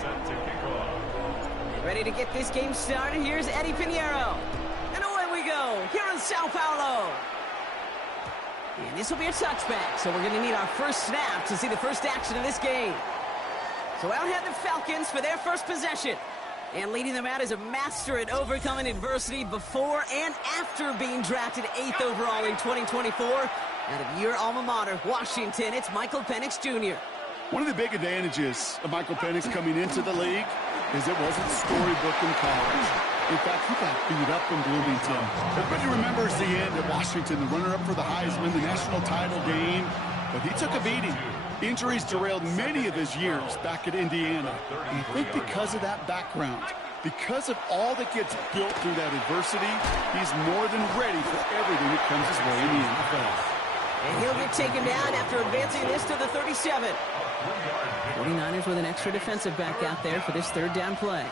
set to kick off. Ready to get this game started. Here's Eddie Pinheiro. And away we go here in Sao Paulo. And this will be a touchback, so we're going to need our first snap to see the first action of this game. So out head the Falcons for their first possession. And leading them out is a master at overcoming adversity before and after being drafted 8th overall in 2024. Out of your alma mater, Washington, it's Michael Penix Jr. One of the big advantages of Michael Penix coming into the league is it wasn't storybook in college. In fact, he got beat up in Bloomington. Everybody remembers the end at Washington, the runner-up for the Heisman, the national title game. But he took a beating. Injuries derailed many of his years back at Indiana. And I think because of that background, because of all that gets built through that adversity, he's more than ready for everything that comes his way in the NFL. And he'll get taken down after advancing this to the 37. 49ers with an extra defensive back out there for this third down play.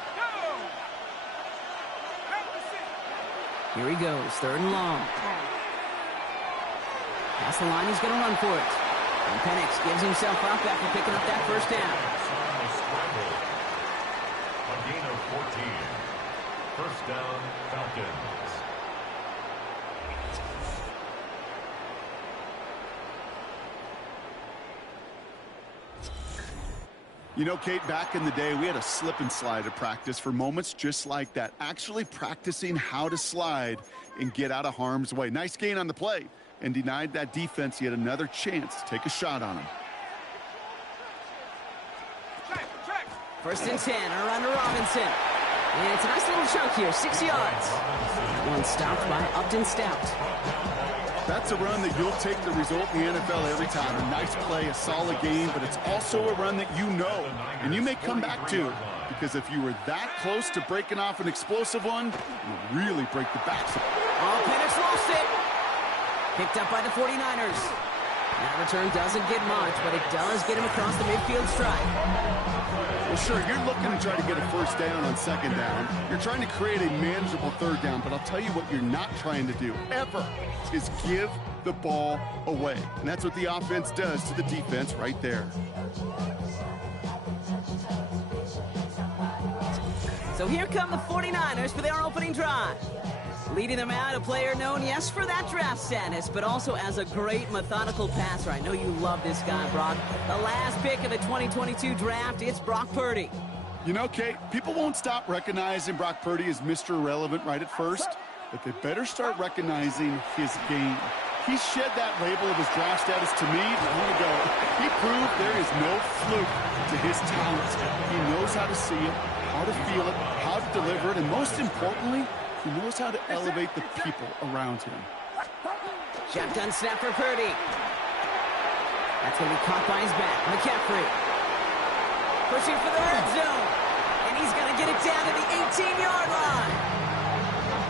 Here he goes, third and long. Past the line, he's going to run for it. And Penix gives himself up after picking up that first down. A gain of 14. First down, Falcons. You know, Kate, back in the day, we had a slip and slide at practice for moments just like that. Actually practicing how to slide and get out of harm's way. Nice gain on the play. And denied that defense yet another chance to take a shot on him. First and 10, around to Robinson. And it's a nice little chunk here, 6 yards. One stopped by Upton Stout. That's a run that you'll take the result in the NFL every time. A nice play, a solid game, but it's also a run that you know, and you may come back to. Because if you were that close to breaking off an explosive one, you'll really break the backs. Oh, Penix lost it. Picked up by the 49ers. That return doesn't get much, but it does get him across the midfield strike. Well, sure, you're looking to try to get a first down on second down. You're trying to create a manageable third down, but I'll tell you what you're not trying to do, ever, is give the ball away. And that's what the offense does to the defense right there. So here come the 49ers for their opening drive. Leading them out, a player known, yes, for that draft status, but also as a great methodical passer. I know you love this guy, Brock. The last pick of the 2022 draft, it's Brock Purdy. You know, Kate, people won't stop recognizing Brock Purdy as Mr. Irrelevant right at first, but they better start recognizing his game. He shed that label of his draft status to me long ago. He proved there is no fluke to his talent. He knows how to see it, how to feel it, how to deliver it, and most importantly, he knows how to elevate the people around him. Shotgun snap for Purdy. That's going to be caught by his back. McCaffrey. Pushing for the red zone. And he's going to get it down to the 18-yard line.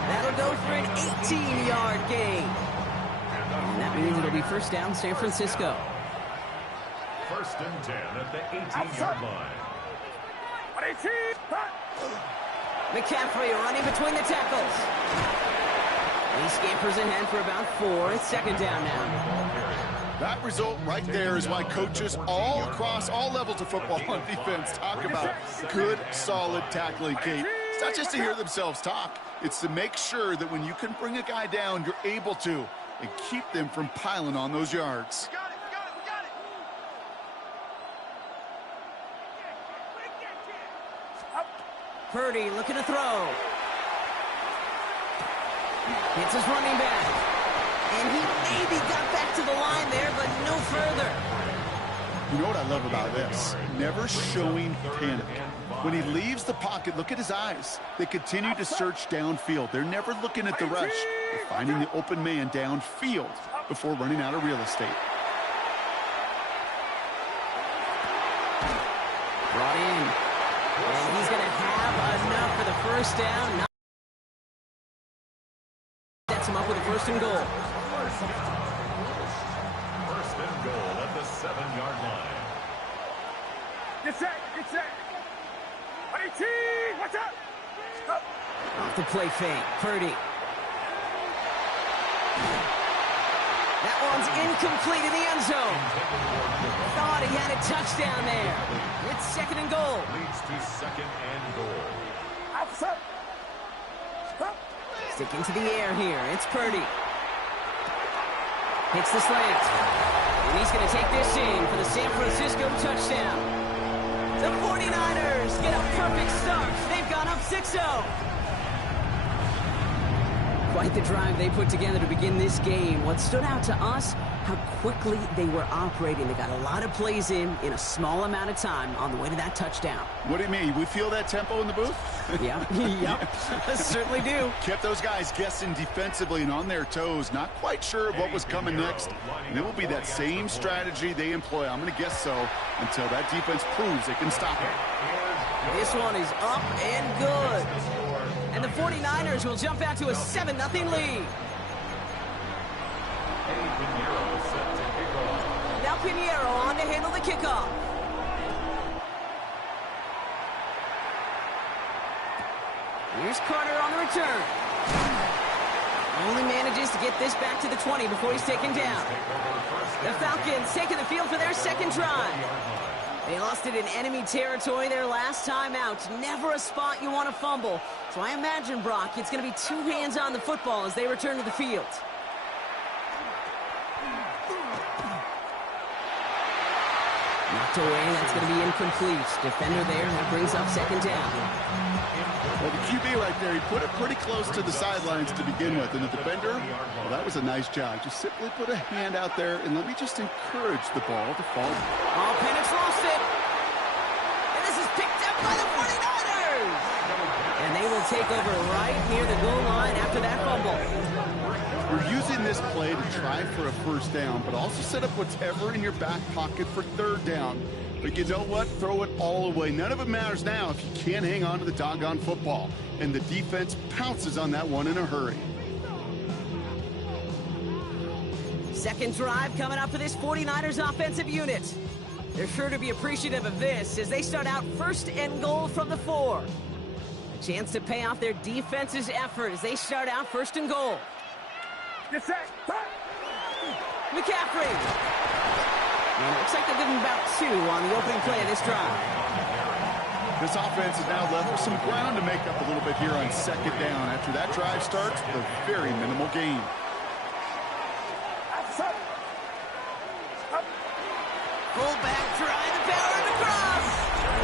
That'll go for an 18-yard gain. And that means it'll be first down, San Francisco. First and 10 at the 18-yard line. McCaffrey running between the tackles. He scampers ahead for about 4. It's second down now. That result right there is why coaches all across all levels of football on defense talk about good, solid tackling, Kate. It's not just to hear themselves talk. It's to make sure that when you can bring a guy down, you're able to, and keep them from piling on those yards. Purdy looking to throw. It's his running back. And he maybe got back to the line there, but no further. You know what I love about this? Never showing panic. When he leaves the pocket, look at his eyes. They continue to search downfield. They're never looking at the rush. They're finding the open man downfield before running out of real estate. Brought in. And he's going to have enough for the first down. Sets him up with a first and goal. First and goal at the 7-yard line. Get set, get set. 18, watch out. Stop. Off the play fake, Purdy. That one's incomplete in the end zone. Thought he had a touchdown there. It's second and goal. Leads to second and goal. Outside. Sticking to the air here. It's Purdy. Hits the slant. And he's going to take this in for the San Francisco touchdown. The 49ers get a perfect start. They've gone up 6-0. Quite the drive they put together to begin this game. What stood out to us, how quickly they were operating. They got a lot of plays in a small amount of time on the way to that touchdown. What do you mean? We feel that tempo in the booth? Yeah, yep, certainly do. Kept those guys guessing defensively and on their toes, not quite sure of what was coming next. And it will be that same strategy they employ, I'm going to guess so, until that defense proves they can stop it. This one is up and good. And the 49ers will jump out to a 7-0 lead. Now Pinheiro on to handle the kickoff. Here's Carter on the return. Only manages to get this back to the 20 before he's taken down. The Falcons taking the field for their second drive. They lost it in enemy territory their last time out. Never a spot you want to fumble. So I imagine, Brock, it's going to be two hands on the football as they return to the field. Knocked away, that's going to be incomplete. Defender there, that brings up second down. Well, the QB right there, he put it pretty close to the sidelines to begin with. And the defender, well, that was a nice job. Just simply put a hand out there and let me just encourage the ball to fall. Oh, Penix lost it. And this is picked up by the 49ers. And they will take over right near the goal line after that fumble. We're using this play to try for a first down, but also set up whatever in your back pocket for third down. But you know what? Throw it all away. None of it matters now if you can't hang on to the doggone football. And the defense pounces on that one in a hurry. Second drive coming up for this 49ers offensive unit. They're sure to be appreciative of this as they start out first and goal from the 4. A chance to pay off their defense's effort as they start out first and goal. Get set. McCaffrey. And it looks like they'll give him about 2 on the opening play of this drive. This offense is now left with some ground to make up a little bit here on second down. After that drive starts with a very minimal gain. Fullback trying to power him across.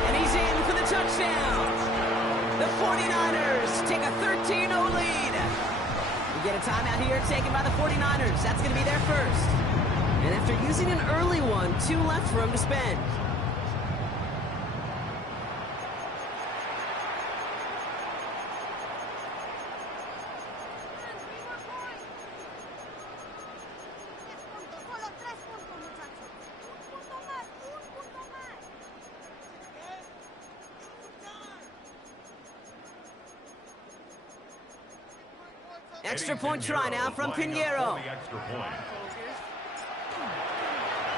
And he's in for the touchdown. The 49ers take a 13-0 lead. We get a timeout here taken by the 49ers. That's going to be their first. And after using an early one, 2 left for him to spend. Extra point try now from Pinheiro.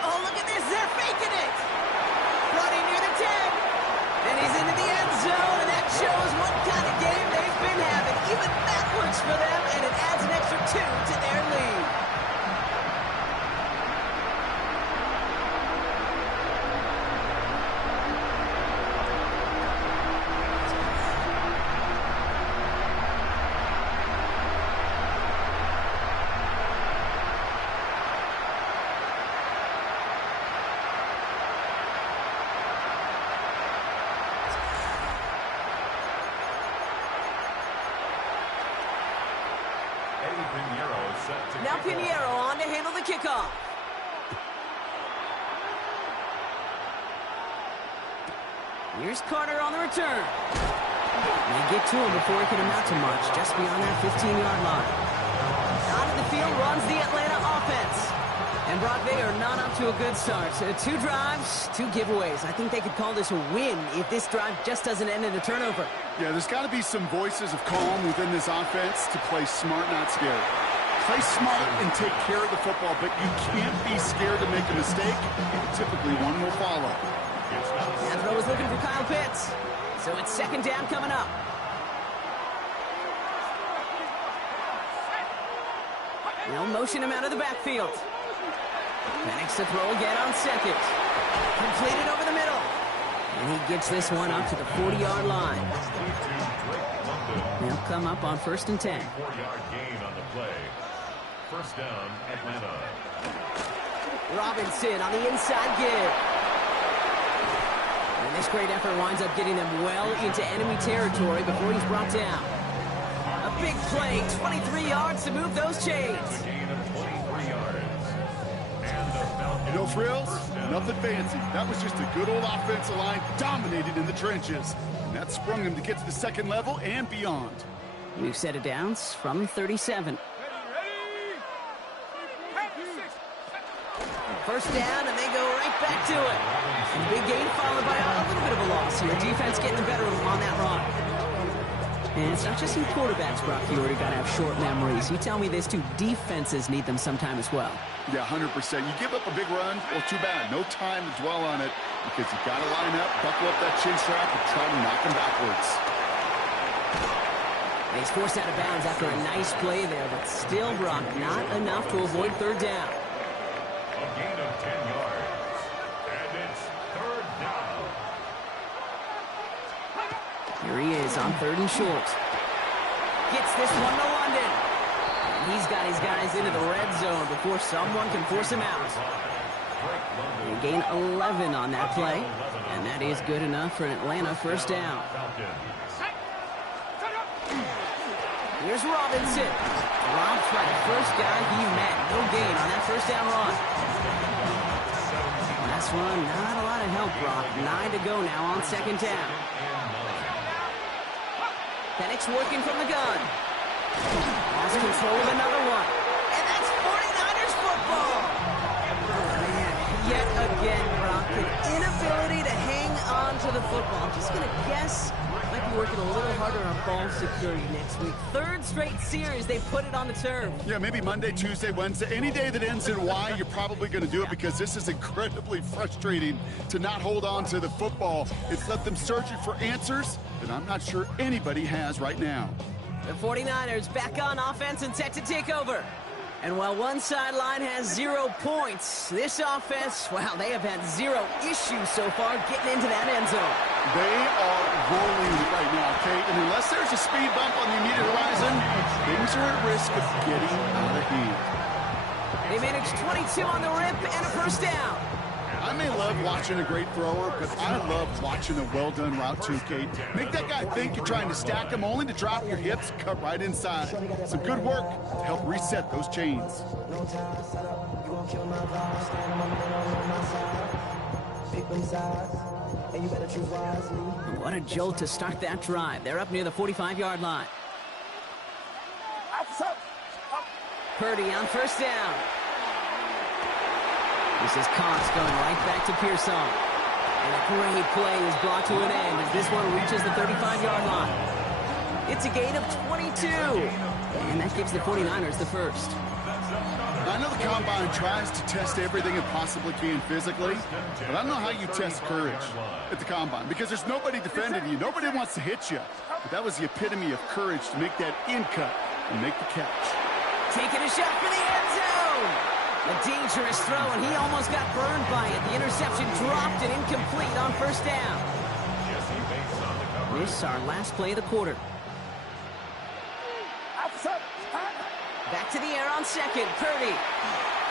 Oh, look at this. They're faking it. Running near the 10. And he's into the end zone. And that shows what kind of game they've been having. Even that works for them. And it adds an extra 2 to their lead. Now Pinheiro on to handle the kickoff. Here's Carter on the return. They get to him before he can amount to much, just beyond that 15-yard line. Out of the field runs the Atlanta offense. And Brock, they are not up to a good start. 2 drives, 2 giveaways. I think they could call this a win if this drive just doesn't end in a turnover. Yeah, there's got to be some voices of calm within this offense to play smart, not scared. Play smart and take care of the football, but you can't be scared to make a mistake. Typically, one will follow. And throw is looking for Kyle Pitts. So it's second down coming up. They'll motion him out of the backfield. Penix to throw again on second. Completed over the middle. And he gets this one up to the 40-yard line. They'll come up on 1st and 10. 4-yard gain on the play. First down, Atlanta. Robinson on the inside give. And this great effort winds up getting them well into enemy territory before he's brought down. A big play, 23 yards to move those chains. A gain of 23 yards. And the Falcons. No frills, nothing fancy. That was just a good old offensive line dominated in the trenches. And that sprung him to get to the second level and beyond. New set of downs from 37. First down, and they go right back to it. And big gain followed by a little bit of a loss here. Defense getting the better of them on that run. And it's not just in quarterbacks, Brock. You already got to have short memories. You tell me this too, defenses need them sometime as well. Yeah, 100%. You give up a big run, well, too bad. No time to dwell on it because you got to line up, buckle up that chin strap, and try to knock him backwards. And he's forced out of bounds after a nice play there, but still, Brock, not enough to avoid third down. A gain of 10 yards. And it's third down. Here he is on 3rd and short. Gets this one to London. And he's got his guys into the red zone before someone can force him out. They gain 11 on that play. And that is good enough for an Atlanta first down. Here's Robinson. Dropped by the first guy he met. No gain on that first down run. Last run, not a lot of help, Brock. 9 to go now on 2nd down. Penix working from the gun. Lost control of another one. And that's 49ers football. Man, yet again, Brock, an inability to hang on to the football. I'm just going to guess might be working a little harder on ball security next week. 3rd straight series, they put it on the turf. Yeah, maybe Monday, Tuesday, Wednesday. Any day that ends in Y, you're probably going to do it because this is incredibly frustrating to not hold on to the football. It's left them searching for answers that I'm not sure anybody has right now. The 49ers back on offense and set to take over. And while one sideline has 0 points, this offense, well, they have had 0 issues so far getting into that end zone. They are rolling right now, Kate, and unless there's a speed bump on the immediate horizon, things are at risk of getting out of hand. They managed 22 on the rip and a first down. I may love watching a great thrower, but I love watching a well-done route too, Kate. Make that guy think you're trying to stack him only to drop your hips, cut right inside. Some good work to help reset those chains. What a jolt to start that drive. They're up near the 45-yard line. Purdy on first down. This is Cox going right back to Pearson. And a great play is brought to an end as this one reaches the 35-yard line. It's a gain of 22. And that gives the 49ers the first. I know the Combine tries to test everything it possibly can physically, but I don't know how you test courage at the Combine because there's nobody defending you. Nobody wants to hit you. But that was the epitome of courage to make that in cut and make the catch. Taking a shot for the end zone. A dangerous throw, and he almost got burned by it. The interception dropped and incomplete on first down. This is our last play of the quarter. Back to the air on second. Purdy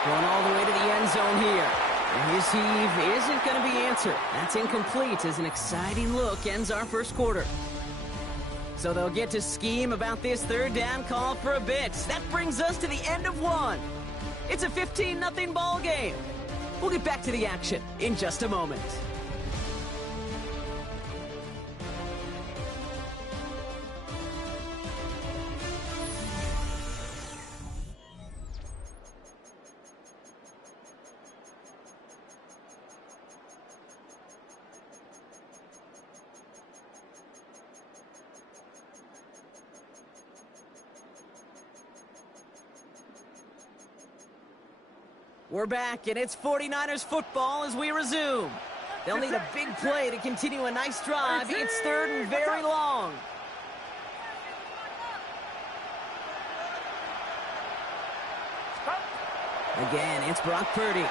going all the way to the end zone here. And his heave isn't going to be answered. That's incomplete as an exciting look ends our first quarter. So they'll get to scheme about this third down call for a bit. That brings us to the end of one. It's a 15-0 ball game. We'll get back to the action in just a moment. We're back, and it's 49ers football as we resume. They'll need a big play to continue a nice drive. It's third and very long. Again, it's Brock Purdy.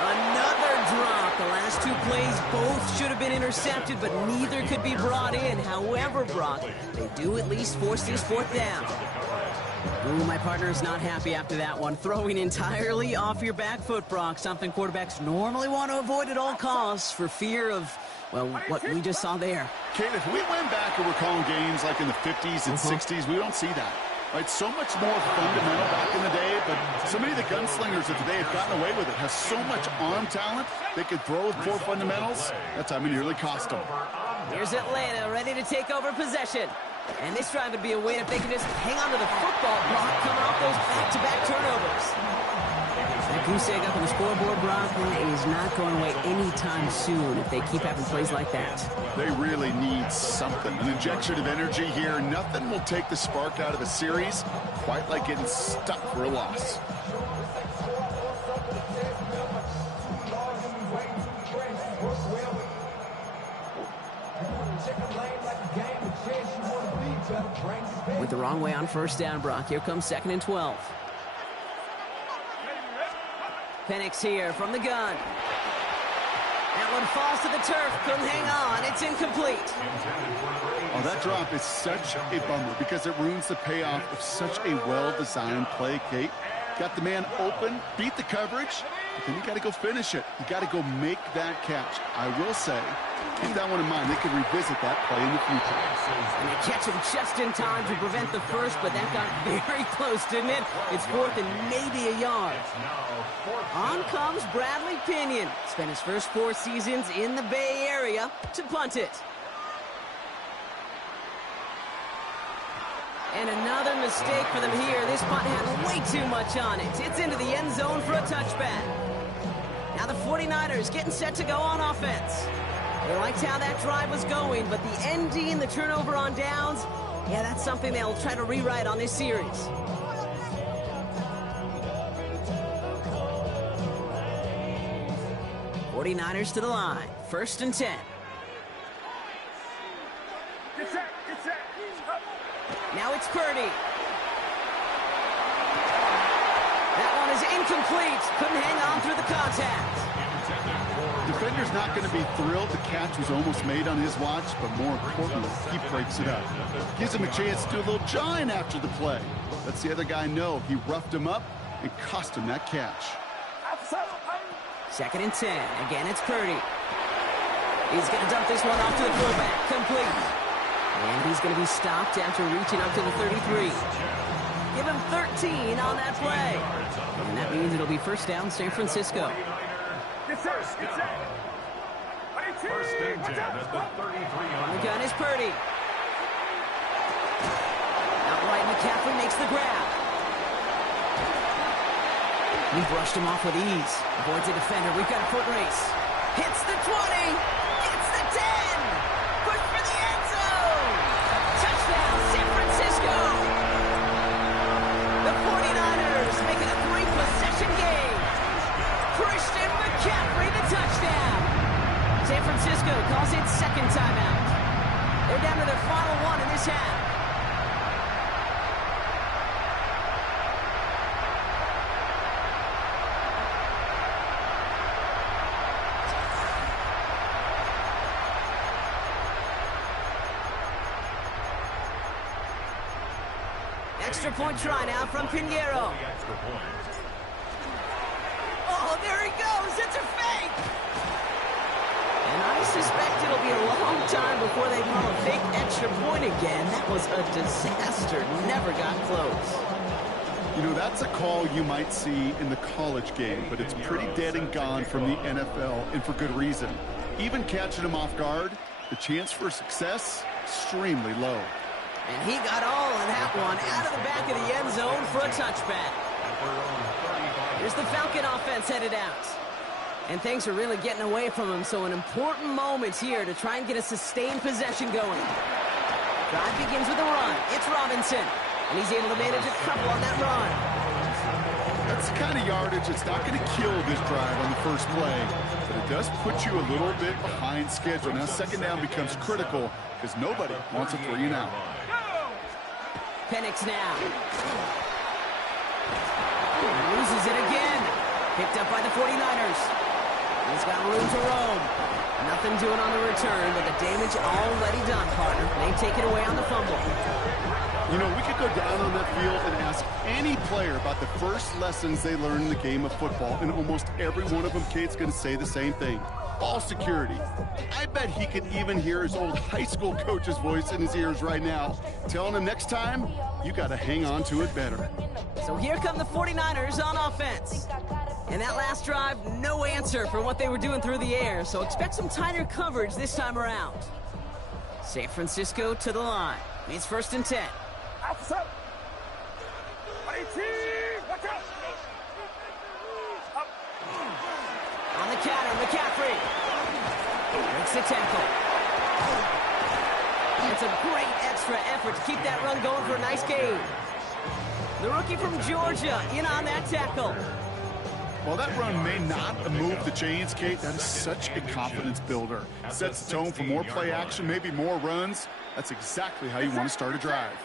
Another drop. The last two plays both should have been intercepted, but neither could be brought in. However, Brock, they do at least force this fourth down. Ooh, my partner is not happy after that one. Throwing entirely off your back foot, Brock. Something quarterbacks normally want to avoid at all costs for fear of, well, what we just saw there. Kate, if we went back and we're calling games like in the 50s and 60s, we don't see that. Right, so much more fundamental back in the day, but so many of the gunslingers of today have gotten away with it. Have so much arm talent, they could throw with 4 fundamentals. That time it nearly cost them. Here's Atlanta ready to take over possession. And this drive would be a win if they can just hang on to the football, Brock, coming off those back-to-back turnovers. That goose egg up on the scoreboard, Brock, is not going away anytime soon if they keep having plays like that. They really need something. An injection of energy here. Nothing will take the spark out of a series quite like getting stuck for a loss. Went the wrong way on first down, Brock. Here comes 2nd and 12. Penix here from the gun. That one falls to the turf. Couldn't hang on. It's incomplete. Oh, that drop is such a bummer because it ruins the payoff of such a well-designed play, Kate. Got the man open, beat the coverage, but then you got to go finish it. You got to go make that catch. I will say, keep that one in mind. They can revisit that play in the future. And they catch him just in time to prevent the first, but that got very close, didn't it? It's 4th and maybe a yard. On comes Bradley Pinion. Spent his first 4 seasons in the Bay Area to punt it. And another mistake for them here. This punt had way too much on it. It's into the end zone for a touchback. Now the 49ers getting set to go on offense. They liked how that drive was going, but the ND and the turnover on downs, yeah, that's something they'll try to rewrite on this series. '49ers to the line. 1st and 10. Get set, get set. Now it's Purdy. That one is incomplete. Couldn't hang on through the contact. Defender's not going to be thrilled. The catch was almost made on his watch, but more importantly, he breaks it up. Gives him a chance to do a little jawing after the play. Lets the other guy know he roughed him up and cost him that catch. 2nd and 10. Again, it's Purdy. He's going to dump this one off to the fullback. Complete. And he's going to be stopped after reaching up to the 33. Give him 13 on that play. And that means it'll be 1st down, San Francisco. Get set, get set. 1st and 10 at the 33 On the gun is Purdy. Outright McCaffrey makes the grab. He brushed him off with ease. Avoids a defender. We've got a foot race. Hits the 20. Hits the 10. Push for the end zone. Touchdown, San Francisco. The 49ers make it a 3-possession game. Christian McCaffrey, the touchdown. San Francisco calls it 2nd timeout. They're down to their final one in this half. Extra point try now from Pinheiro. Oh, there he goes. It's a fake. And I suspect it'll be a long time before they call a fake extra point again. That was a disaster. Never got close. You know, that's a call you might see in the college game, but it's pretty dead and gone from the NFL, and for good reason. Even catching him off guard, the chance for success, extremely low. And he got all of that one out of the back of the end zone for a touchback. Here's the Falcon offense headed out. And things are really getting away from him, so an important moment here to try and get a sustained possession going. Drive begins with a run. It's Robinson. And he's able to manage a couple on that run. That's the kind of yardage that's not going to kill this drive on the first play, but it does put you a little bit behind schedule. Now 2nd down becomes critical because nobody wants a 3 and out. Penix now. Loses it again. Picked up by the 49ers. He's got room to roam. Nothing doing on the return, but the damage already done, partner. They take it away on the fumble. You know, we could go down on that field and ask any player about the first lessons they learned in the game of football, and almost every one of them, Kate's going to say the same thing. Ball security. I bet he can even hear his old high school coach's voice in his ears right now, telling him next time, you got to hang on to it better. So here come the 49ers on offense. And that last drive, no answer for what they were doing through the air, so expect some tighter coverage this time around. San Francisco to the line. It's 1st and 10. Outside. Watch out. Up. On the counter, McCaffrey. Breaks the tackle. It's a great extra effort to keep that run going for a nice gain. The rookie from Georgia in on that tackle. While that run may not move the chains, Kate, that is such a confidence builder. Sets the tone for more play action, maybe more runs. That's exactly how you want to start a drive.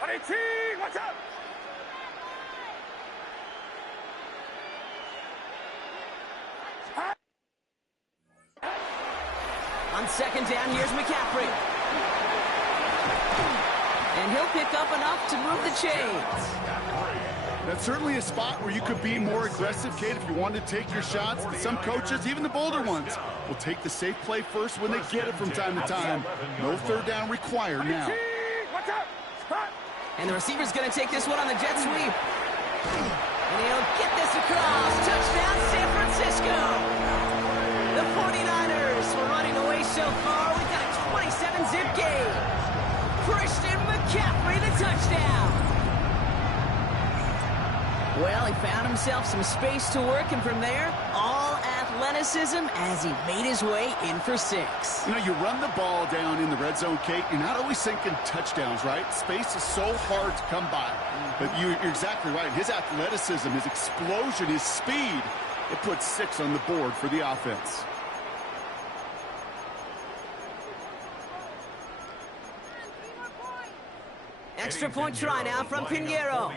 Watch out. On 2nd down, here's McCaffrey. And he'll pick up enough to move the chains. That's certainly a spot where you could be more aggressive, Kate, if you wanted to take your shots. But some coaches, even the bolder ones, will take the safe play first when they get it from time to time. No 3rd down required now. Watch out. And the receiver's going to take this one on the jet sweep. And he'll get this across. Touchdown, San Francisco. The 49ers were running away so far. We've got a 27-zip game. Christian McCaffrey, the touchdown. Well, he found himself some space to work, and from there, all athleticism as he made his way in for 6. You know, you run the ball down in the red zone, Kate, you're not always thinking touchdowns, right? Space is so hard to come by. But you're exactly right. His athleticism, his explosion, his speed, it puts 6 on the board for the offense. Extra point try now from Pinheiro.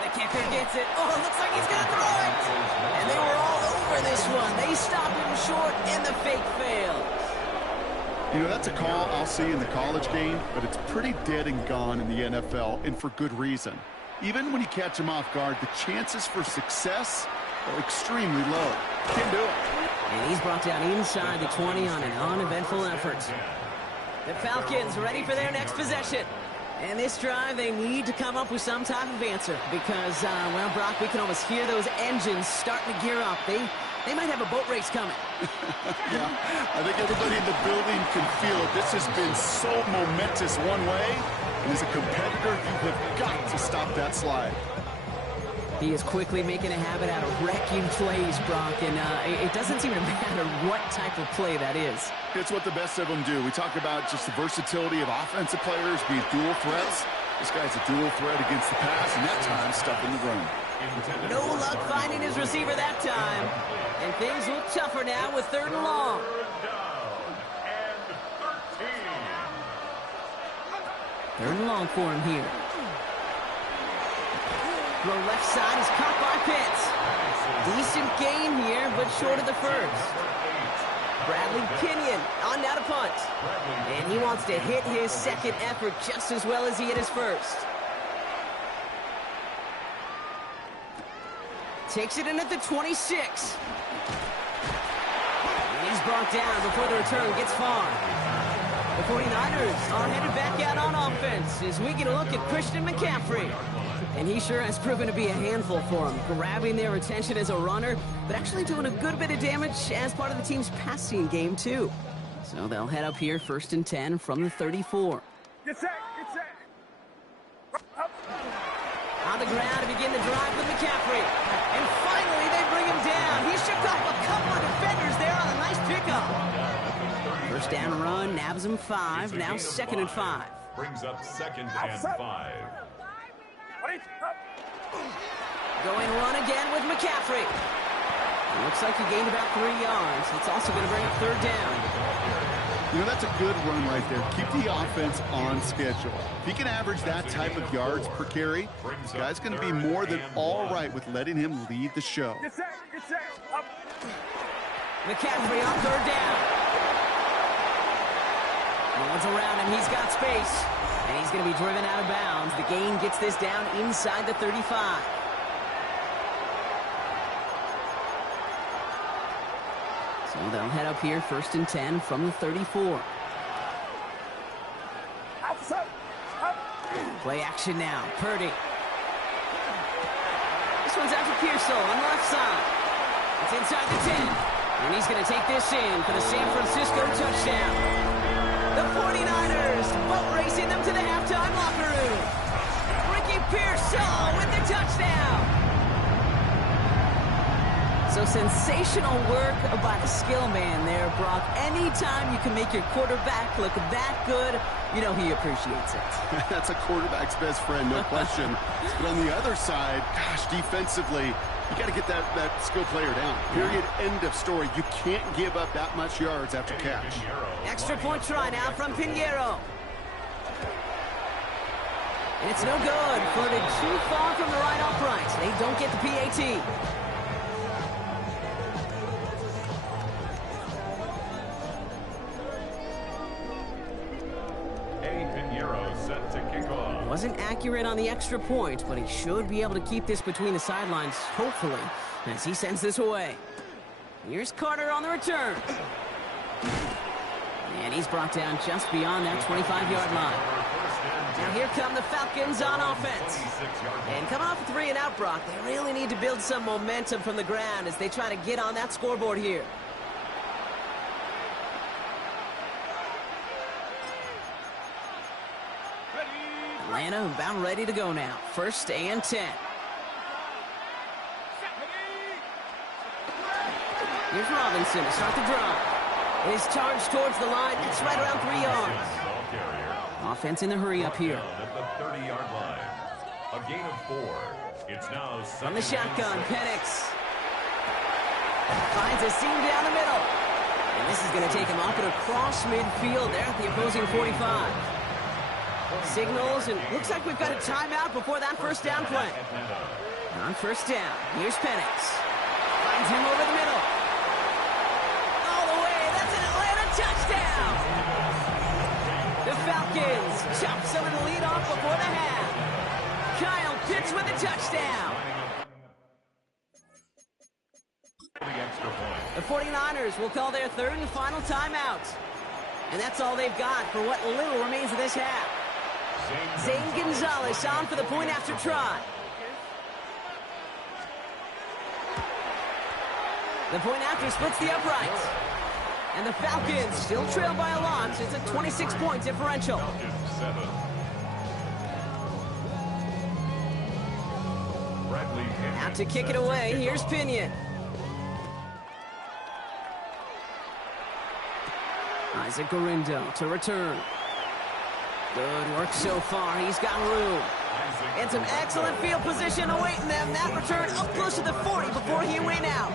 The kicker gets it. Oh, it looks like he's going to throw it. And they were all over this one. They stopped him short, and the fake failed. You know, that's a call I'll see in the college game, but it's pretty dead and gone in the NFL, and for good reason. Even when you catch him off guard, the chances for success are extremely low. Can't do it. And he's brought down inside the 20 on an uneventful effort. The Falcons ready for their next possession. And this drive, they need to come up with some type of answer because, well, Brock, we can almost hear those engines starting to gear up. They might have a boat race coming. Yeah, I think everybody in the building can feel it. This has been so momentous one way, and as a competitor, you have got to stop that slide. He is quickly making a habit out of wrecking plays, Brock, and it doesn't seem to matter what type of play that is. It's what the best of them do. We talk about just the versatility of offensive players being dual threats. This guy's a dual threat against the pass, and that time stuffing the run. No luck finding his receiver that time. And things look tougher now with 3rd and long. 3rd and long for him here. Throw left side is caught by Pitts. Decent gain here, but short of the first. Bradley Pinion on now to punt. And he wants to hit his 2nd effort just as well as he hit his first. Takes it in at the 26. And he's brought down before the return gets far. The 49ers are headed back out on offense as we get a look at Christian McCaffrey. And he sure has proven to be a handful for them, grabbing their attention as a runner, but actually doing a good bit of damage as part of the team's passing game, too. So they'll head up here 1st and 10 from the 34. Get set. Up. On the ground to begin the drive with McCaffrey. And finally, they bring him down. He shook off a couple of defenders there on a nice pickup. 1st down run, nabs him 5, now 2nd and 5. Brings up 2nd and 5. Going run again with McCaffrey. Looks like he gained about 3 yards. It's also going to bring up 3rd down. You know, that's a good run right there. Keep the offense on schedule. If he can average that type of yards per carry, this guy's going to be more than all right with letting him lead the show. Get set, up. McCaffrey on third down. No one's around him. He's got space. And he's going to be driven out of bounds. The gain gets this down inside the 35. So they'll head up here, 1st and 10 from the 34. Play action now. Purdy. This one's out to Pearsall on the left side. It's inside the 10. And he's going to take this in for the San Francisco touchdown. The 49ers boat racing them to the halftime locker room. Ricky Pearsall with the touchdown. So sensational work by the skill man there, Brock. Anytime you can make your quarterback look that good, you know he appreciates it. That's a quarterback's best friend, no question. But on the other side, gosh, defensively, you got to get that skill player down. Period, end of story. You can't give up that much yards after catch. Extra point try now from Pinheiro. And it's no good. Floated too far from the right upright. They don't get the PAT. Wasn't accurate on the extra point, but he should be able to keep this between the sidelines, hopefully, as he sends this away. Here's Carter on the return. And he's brought down just beyond that 25-yard line. Now here come the Falcons on offense. And coming off a 3-and-out, Brock, they really need to build some momentum from the ground as they try to get on that scoreboard here. Atlanta about ready to go now. 1st and 10. Here's Robinson to start the drive. And his charge towards the line. It's right around 3 yards. Offense in the hurry up here. At the 30-yard line. A gain of 4. It's now from the shotgun, Penix finds a seam down the middle. And this is going to take him up and across midfield there at the opposing 45. Signals, and looks like we've got a timeout before that 1st down play. On 1st down, here's Penix. Finds him over the middle. All the way, that's an Atlanta touchdown! The Falcons chop some of the lead off before the half. Kyle Pitts with a touchdown. The 49ers will call their 3rd and final timeout. And that's all they've got for what little remains of this half. Zane Gonzalez on for the point after try. The point after splits the uprights. And the Falcons still trail by a lot. It's a 26-point differential. Out to kick it away, here's Pinion. Isaac Gorindo to return. Good work so far. He's got room. And some excellent field position awaiting them. That return up close to the 40 before he went out.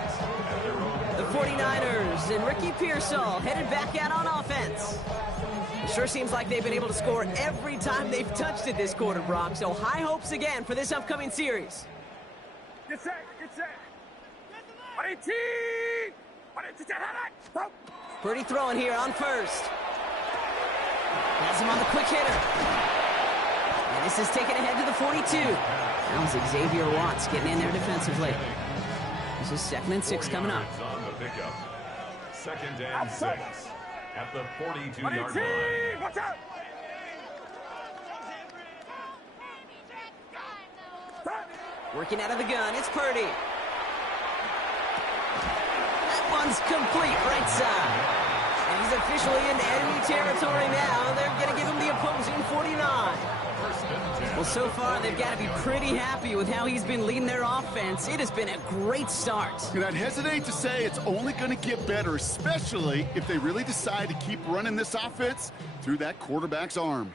The 49ers and Ricky Pearsall headed back out on offense. It sure seems like they've been able to score every time they've touched it this quarter, Brock. So high hopes again for this upcoming series. Get set, get set. Purdy throwing here on 1st. Has him on the quick hitter. And this is taken ahead to the 42. That was Xavier Watts getting in there defensively. This is 2nd and 6 coming up. 2nd and 6 at the 42-yard line. Watch out! Working out of the gun, it's Purdy. That one's complete right side. And he's officially in enemy territory now. They're going to give him the opposing 49. Well, so far, they've got to be pretty happy with how he's been leading their offense. It has been a great start. And I'd hesitate to say it's only going to get better, especially if they really decide to keep running this offense through that quarterback's arm.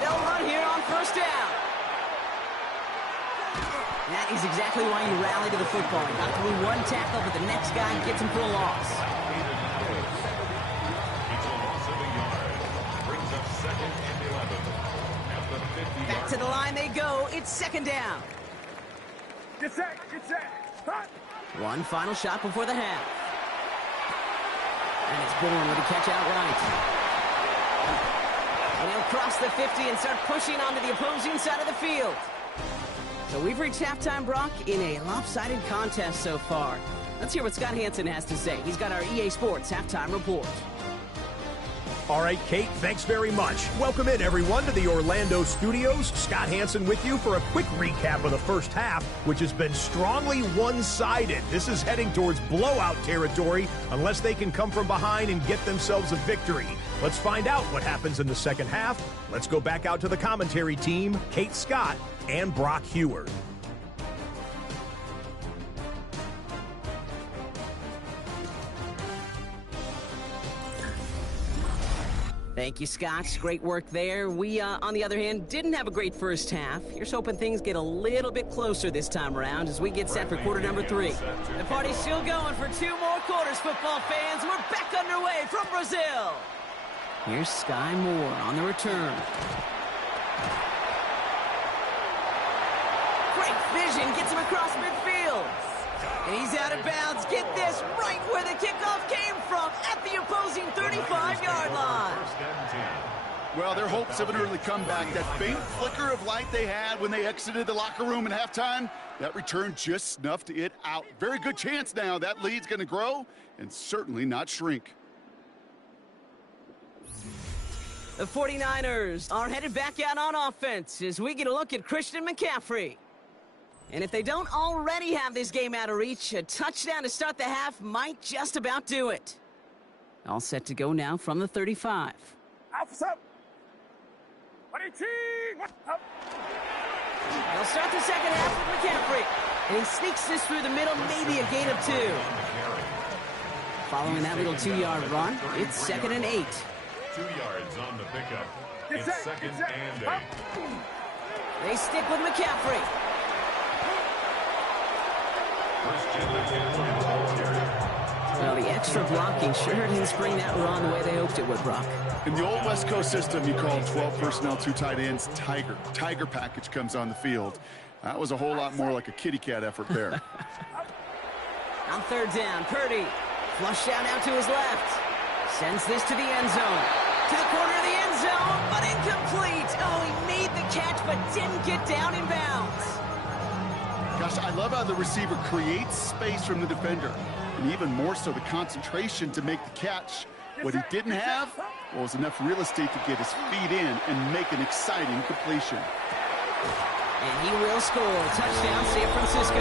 They'll run here on 1st down. That is exactly why you rally to the football. You got through one tackle, but the next guy gets him for a loss. It's a loss of a yard. Brings up 2nd and 11 at the 50-yard. Back to the line they go. It's 2nd down. Get set. Get set. Hot. One final shot before the half. And it's Bourne with a catch out right. And he'll cross the 50 and start pushing onto the opposing side of the field. So we've reached halftime, Brock, in a lopsided contest so far. Let's hear what Scott Hansen has to say. He's got our EA Sports halftime report. All right, Kate, thanks very much. Welcome in, everyone, to the Orlando studios. Scott Hansen with you for a quick recap of the first half, which has been strongly one-sided. This is heading towards blowout territory unless they can come from behind and get themselves a victory. Let's find out what happens in the second half. Let's go back out to the commentary team, Kate Scott and Brock Heward. Thank you, Scott. Great work there. We, on the other hand, didn't have a great first half. Here's hoping things get a little bit closer this time around as we get set for quarter number 3. The party's still going for 2 more quarters, football fans. We're back underway from Brazil. Here's Sky Moore on the return. Great vision, gets him across midfield. And he's out of bounds. Get this, right where the kickoff came from, at the opposing 35-yard line. Well, their hopes of an early comeback, that faint flicker of light they had when they exited the locker room at halftime, that return just snuffed it out. Very good chance now that lead's going to grow and certainly not shrink. The 49ers are headed back out on offense as we get a look at Christian McCaffrey. And if they don't already have this game out of reach, a touchdown to start the half might just about do it. All set to go now from the 35. Alpha up. 22. Up. They'll start the second half with McCaffrey. And he sneaks this through the middle, maybe a gain of 2. Following that little 2-yard run, it's 2nd and 8. 2 yards on the pickup. It's 2nd and 8. They stick with McCaffrey. Well, the extra blocking sure didn't spring that run the way they hoped it would, Brock. In the old West Coast system, you call 12 personnel, 2 tight ends, Tiger. Tiger package comes on the field. That was a whole lot more like a kitty cat effort there. On 3rd down, Purdy. Flushed out now to his left. Sends this to the end zone. To the corner of the end zone, but incomplete. Oh, he made the catch, but didn't get down in bounds. Gosh, I love how the receiver creates space from the defender, and even more so the concentration to make the catch. What he didn't have was enough real estate to get his feet in and make an exciting completion. And he will score. Touchdown, San Francisco.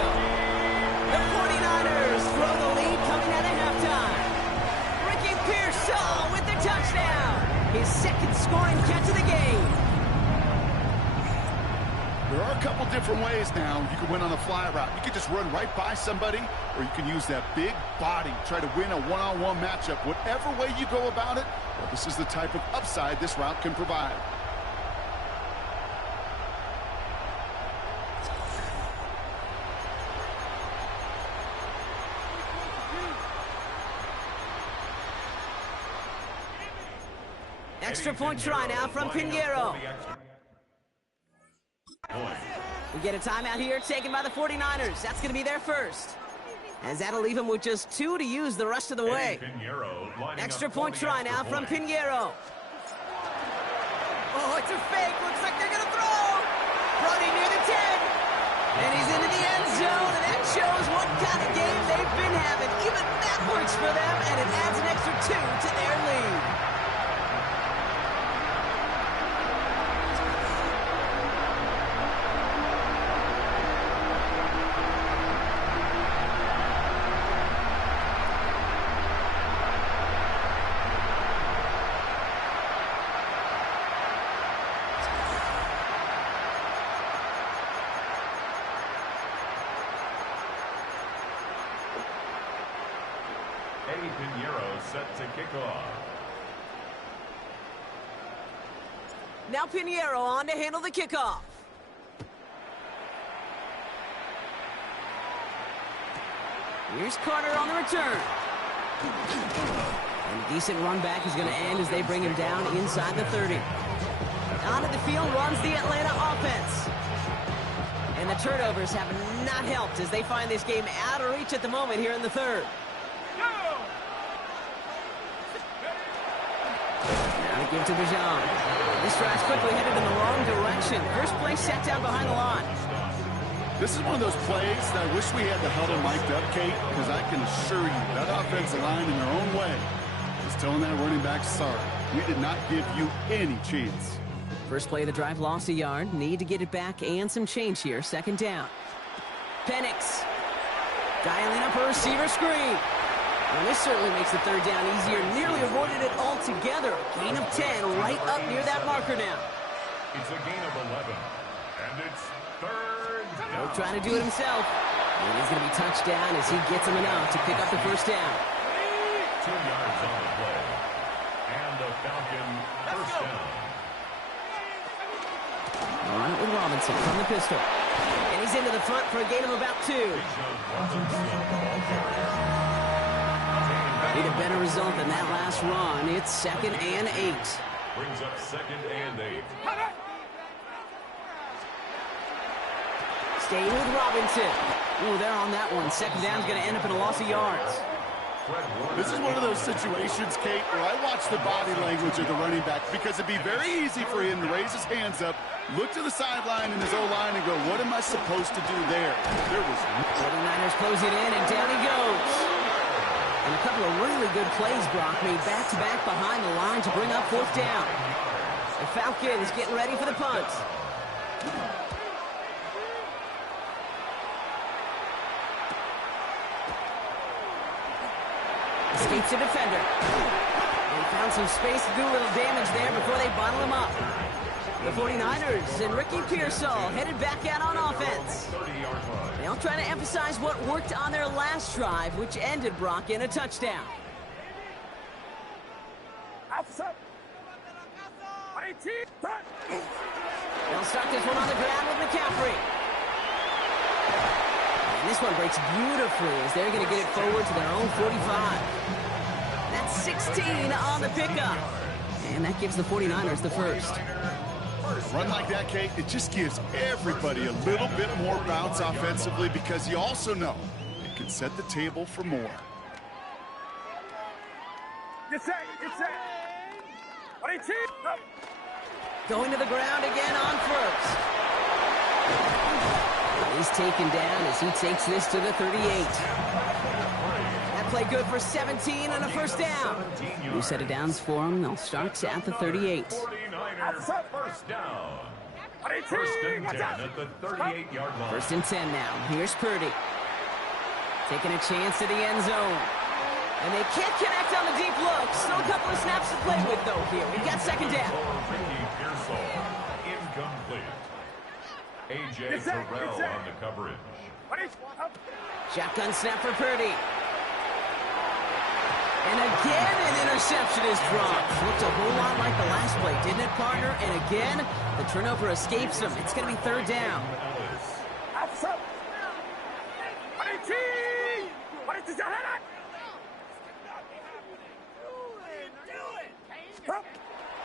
The 49ers throw the lead coming out of halftime. Ricky Pearsall with the touchdown. His 2nd scoring catch of the game. There are a couple different ways now you can win on a fly route. You can just run right by somebody, or you can use that big body, try to win a one-on-one matchup. Whatever way you go about it, well, this is the type of upside this route can provide. Extra point try now from Pinheiro. We get a timeout here taken by the 49ers. That's going to be their first. As that'll leave him with just 2 to use the rest of the way. Extra point try now from Pinheiro. Oh, it's a fake. Looks like they're going to throw. Running near the 10. And he's into the end zone. And that shows what kind of game they've been having. Even that works for them. And it adds an extra 2 to their lead. Pinheiro set to kick off. Now Pinheiro on to handle the kickoff. Here's Carter on the return. And a decent run back is going to end as they bring him down inside the 30. Onto the field runs the Atlanta offense. And the turnovers have not helped as they find this game out of reach at the moment here in the third. Now to give to Bijan. This drive's quickly headed in the wrong direction. First play set down behind the line. This is one of those plays that I wish we had the huddle mic'd up, Kate, because I can assure you that offensive line in their own way is telling that running back, sorry, we did not give you any chance. First play of the drive lost a yard. Need to get it back and some change here. Second down. Penix. Dialing up a receiver screen. Well, this certainly makes the third down easier. Nearly avoided it altogether. Gain of 10 right up near that marker now. It's a gain of 11. And it's third down. He'll try to do it himself. It is going to be touchdown as he gets him enough to pick up the first down. 2 yards on the play. And the Falcon first down. On it with Robinson from the pistol. And he's into the front for a gain of about 2. Need a better result than that last run. It's 2nd and 8. Brings up 2nd and 8. Staying with Robinson. Ooh, they're on that one. Second down's going to end up in a loss of yards. This is one of those situations, Kate, where I watch the body language of the running back because it'd be very easy for him to raise his hands up, look to the sideline in his O-line and go, what am I supposed to do there? There was 49ers close it in, and down he goes. And a couple of really good plays, Brock, made back-to-back behind the line to bring up fourth down. The Falcons getting ready for the punt. Escapes a defender. They found some space to do a little damage there before they bottle him up. The 49ers and Ricky Pearsall headed back out on offense. They'll try to emphasize what worked on their last drive, which ended, Brock, in a touchdown. They'll start this one on the ground with McCaffrey. And this one breaks beautifully as they're going to get it forward to their own 45. That's 16 on the pickup. And that gives the 49ers the first. run like that, Kate, it just gives everybody a little bit more bounce offensively because you also know it can set the table for more. Get set, get set. Going to the ground again on first. He's taken down as he takes this to the 38. That play good for 17 and a first down. New set of downs for him. They'll start at the 38. 49ers first down. First and 10 at the 38-yard line. First and 10 now. Here's Purdy. Taking a chance to the end zone. And they can't connect on the deep look. Still a couple of snaps to play with, though, here. We've got second down. Ricky Pearsall, incomplete. A.J. Terrell on the coverage. Shotgun snap for Purdy. And again, an interception is dropped. Looked a whole lot like the last play, didn't it, partner? And again, the turnover escapes him. It's going to be third down.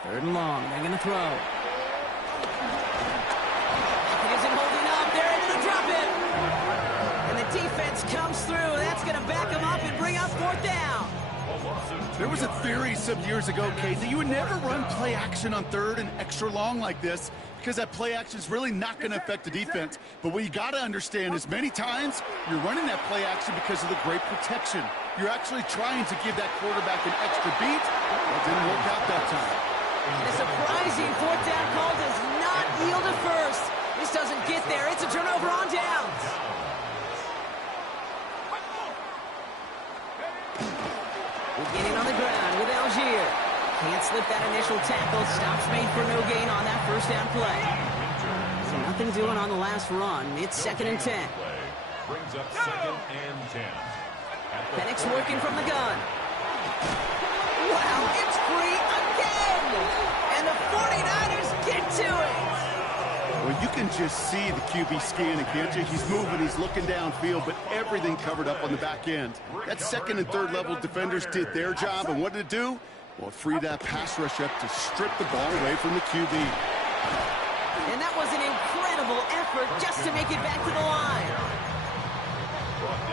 Third and long. They're going to throw. It isn't holding up. They're able to drop it. And the defense comes through. That's going to back them up and bring up fourth down. There was a theory some years ago, Kate, that you would never run play action on third and extra long like this because that play action is really not going to affect the defense. But what you got to understand is many times you're running that play action because of the great protection. You're actually trying to give that quarterback an extra beat. That didn't work out that time. The surprising fourth down call does not yield a first. This doesn't get there. It's a turnover on downs. Beginning on the ground with Algier. Can't slip that initial tackle. Stops made for no gain on that first down play. So nothing doing on the last run. It's second and 10. Brings up second and 10. Penix working from the gun. Wow, it's free again! And the 49ers get to it! Well, you can just see the QB scanning, can't you? He's moving, he's looking downfield, but everything covered up on the back end. That second and third level defenders did their job, and what did it do? Well, it freed that pass rush up to strip the ball away from the QB. And that was an incredible effort just to make it back to the line.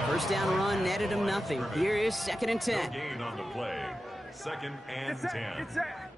First down run netted him nothing. Here is 2nd and 10. Gain on the play. 2nd and 10. It's set.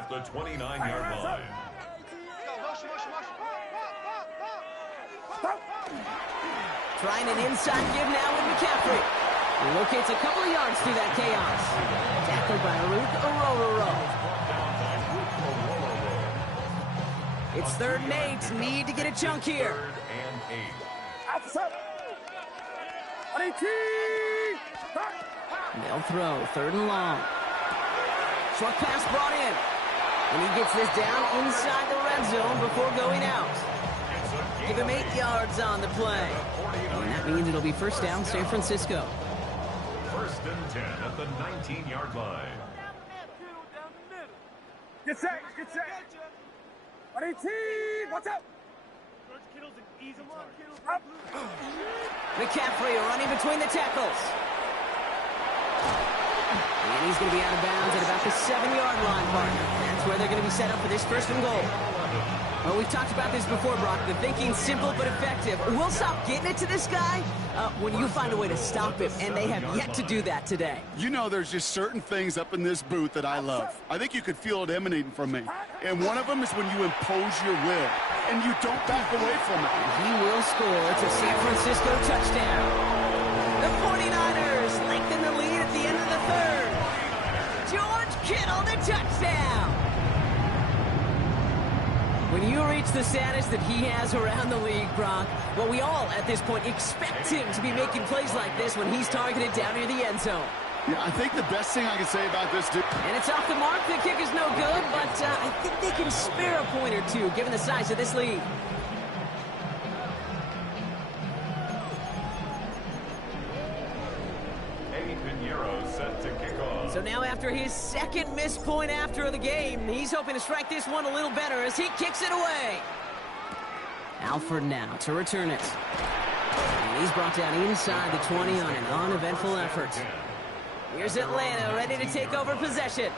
at the 29-yard line. Trying an inside give now with McCaffrey. He locates a couple of yards through that chaos. Tackled by Ruth Orororo. It's 3rd and 8. Need to get a chunk here. 3rd and 8. They'll throw. 3rd and long. Short pass brought in. And he gets this down inside the red zone before going out. Give him 8 yards on the play. And that means it'll be 1st down, San Francisco. 1st and 10 at the 19-yard line. Get set, get set. 18, watch out. Up. McCaffrey running between the tackles. And he's going to be out of bounds at about the 7-yard line, partner. That's where they're going to be set up for this 1st and goal. Well, we've talked about this before, Brock. The thinking's simple but effective. We'll stop getting it to this guy when you find a way to stop him, and they have yet to do that today. You know, there's just certain things up in this booth that I love. I think you could feel it emanating from me. And one of them is when you impose your will, and you don't back away from it. He will score. It's a San Francisco touchdown. The 49ers lengthen the lead at the end of the 3rd. George Kittle, the touchdown. When you reach the status that he has around the league, Brock, well, we all, at this point, expect him to be making plays like this when he's targeted down near the end zone. Yeah, I think the best thing I can say about this dude... And it's off the mark. The kick is no good, but I think they can spare a point or two, given the size of this lead. Set to kick off. So now after his 2nd missed point after the game, he's hoping to strike this one a little better as he kicks it away. Alford now to return it. And he's brought down inside the 20 on an uneventful effort. Here's Atlanta ready to take over possession.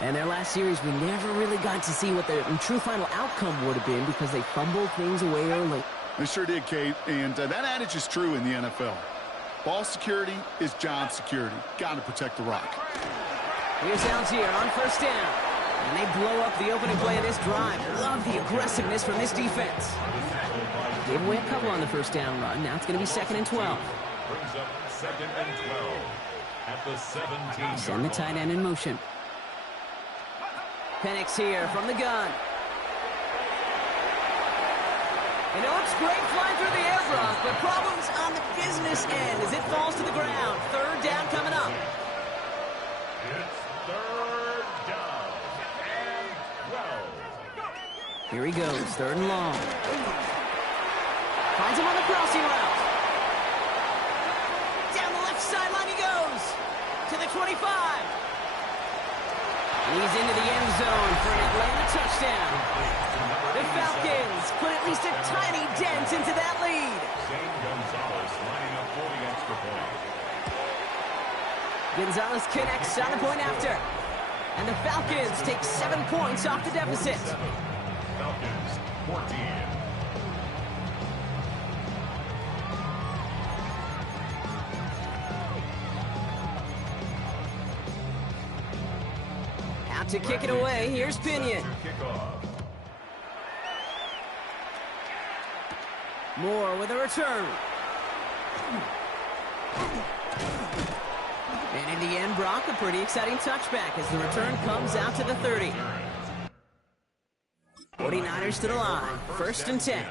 And their last series, we never really got to see what the true final outcome would have been because they fumbled things away early. They sure did, Kate, and that adage is true in the NFL. Ball security is job security. Got to protect the rock. Here's Algier on 1st down. And they blow up the opening play of this drive. Love the aggressiveness from this defense. Gave away a couple on the 1st down run. Now it's going to be 2nd and 12. Brings up 2nd and 12 at the 17. Send the tight end in motion. Penix here from the gun. You know, it's great flying through the air, Brock, but problems on the business end as it falls to the ground. 3rd down coming up. It's 3rd down and 12. Here he goes, 3rd and long. Finds him on the crossing route. Down the left sideline he goes to the 25. And he's into the end zone for an Atlanta touchdown. The Falcons put at least a tiny dent into that lead. Zane Gonzalez lining up for the extra point. Gonzalez connects on the point after. And the Falcons take 7 points off the deficit. Falcons 14. Out to kick it away, here's Pinion. Moore with a return. And in the end, Brock, a pretty exciting touchback as the return comes out to the 30. 49ers to the line, 1st and 10.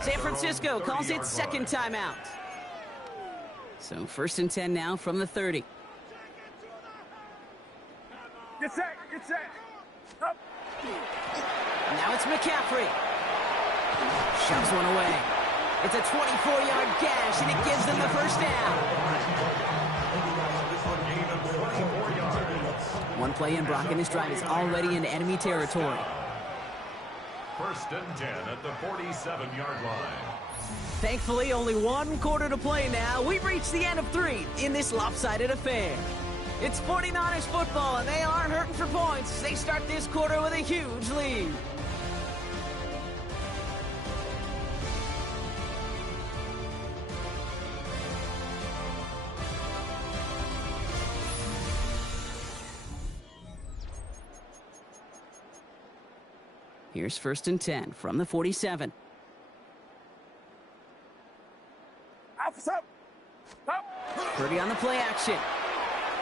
San Francisco calls it 2nd timeout. So 1st and 10 now from the 30. Get set, get set. Up. Now it's McCaffrey. Shoves one away. It's a 24-yard gash, and it gives them the 1st down. One play in, Brock, and this drive is already in enemy territory. 1st and 10 at the 47-yard line. Thankfully, only 1 quarter to play now. We've reached the end of 3 in this lopsided affair. It's 49ers football, and they aren't hurting for points. They start this quarter with a huge lead. Here's 1st and 10 from the 47. Purdy on the play action.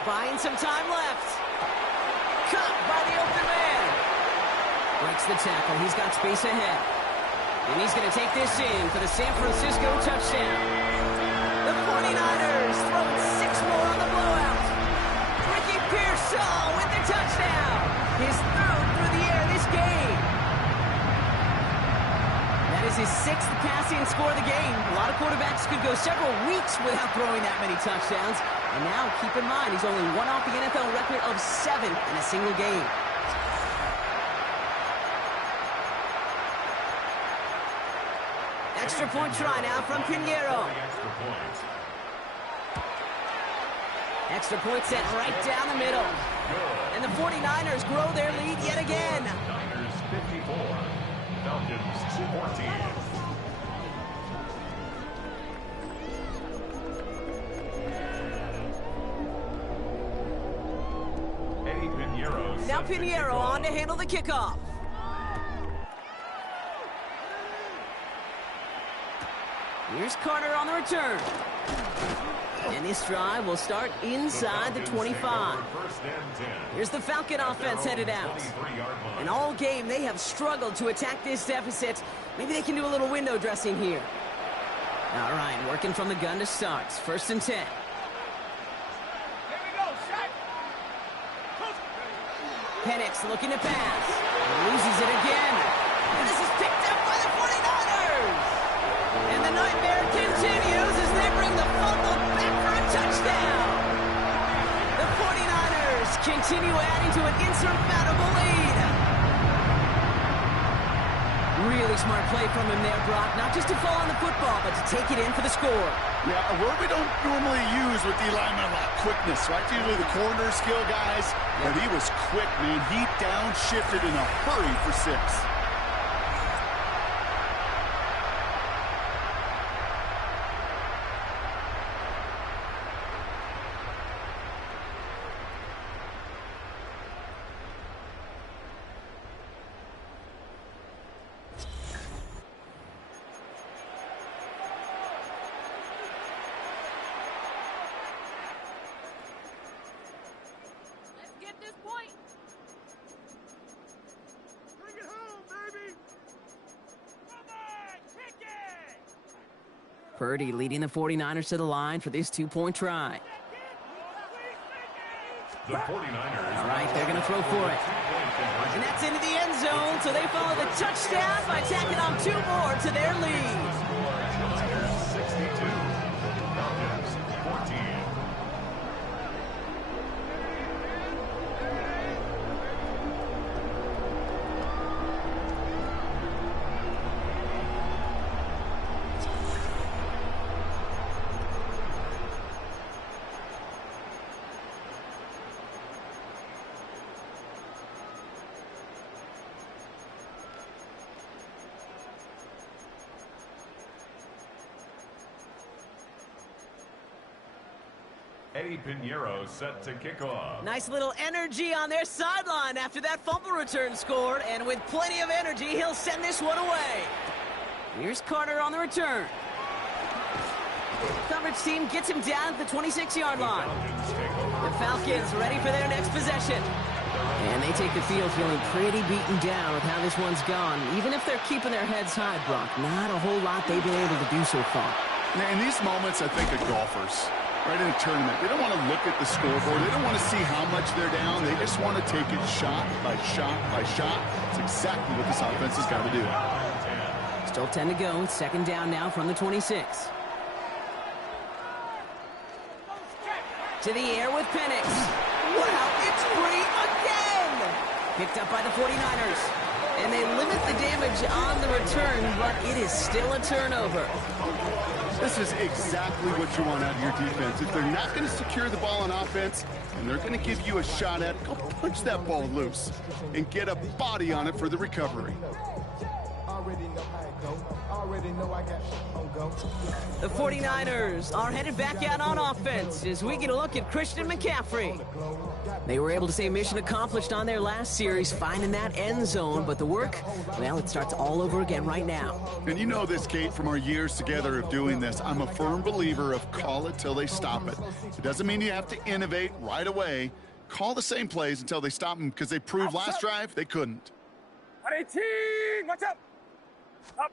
Buying some time left. Caught by the open man. Breaks the tackle. He's got space ahead. And he's going to take this in for the San Francisco touchdown. The 49ers throwing 6 more on the blowout. Ricky Pearsall with the touchdown. His 3rd through the air this game. That is his 6th passing score of the game. A lot of quarterbacks could go several weeks without throwing that many touchdowns. And now, keep in mind, he's only one off the NFL record of 7 in a single game. Extra point try now from Pinheiro. Extra point set right down the middle. And the 49ers grow their lead yet again. Niners 54, Falcons 14. Now Pinheiro on to handle the kickoff. Here's Carter on the return. And this drive will start inside the 25. Here's the Falcon offense headed out. And all game, they have struggled to attack this deficit. Maybe they can do a little window dressing here. All right, working from the gun to start. 1st and 10. Penix looking to pass. Loses it again. And this is picked up by the 49ers. And the nightmare continues as they bring the fumble back for a touchdown. The 49ers continue adding to an insurmountable lead. Really smart play from him there, Brock. Not just to fall on the football, but to take it in for the score. Yeah, a word we don't normally use with the lineman, a lot, quickness, right? Usually the corner skill guys, but he was quick, man. He downshifted in a hurry for 6. Purdy leading the 49ers to the line for this 2-point try. The 49ers. All right, they're going to throw for it. And that's into the end zone, so they follow the touchdown by tacking on 2 more to their lead. Niners 62, Falcons 14. Eddie Pinheiro set to kick off. Nice little energy on their sideline after that fumble return scored, and with plenty of energy, he'll send this one away. Here's Carter on the return. Coverage team gets him down at the 26-yard line. The Falcons ready for their next possession. And they take the field feeling pretty beaten down with how this one's gone. Even if they're keeping their heads high, Brock, not a whole lot they've been able to do so far. Now, in these moments, I think of golfers, right, in a tournament. They don't want to look at the scoreboard. They don't want to see how much they're down. They just want to take it shot by shot by shot. It's exactly what this offense has got to do. Still 10 to go. 2nd down now from the 26. To the air with Penix. Wow, it's free again! Picked up by the 49ers. And they limit the damage on the return, but it is still a turnover. This is exactly what you want out of your defense. If they're not going to secure the ball on offense, and they're going to give you a shot at it, go punch that ball loose and get a body on it for the recovery. The 49ers are headed back out on offense as we get a look at Christian McCaffrey. They were able to say mission accomplished on their last series, finding that end zone, but the work, well, it starts all over again right now. And you know this, Kate, from our years together of doing this. I'm a firm believer of call it till they stop it. It doesn't mean you have to innovate right away. Call the same plays until they stop them, because they proved last drive they couldn't. 18, watch out. Up.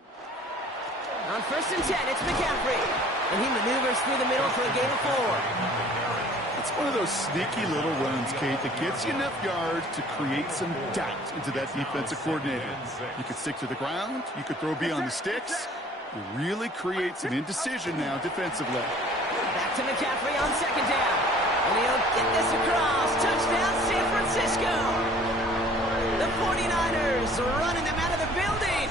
On 1st and 10, it's McCaffrey, and he maneuvers through the middle for a gain of 4. It's one of those sneaky little runs, Kate, that gets you enough yards to create some doubt into that defensive coordinator. You could stick to the ground, you could throw beyond the sticks. You really create some indecision now defensively. Back to McCaffrey on 2nd down. And he'll get this across. Touchdown, San Francisco. The 49ers running them out of the building.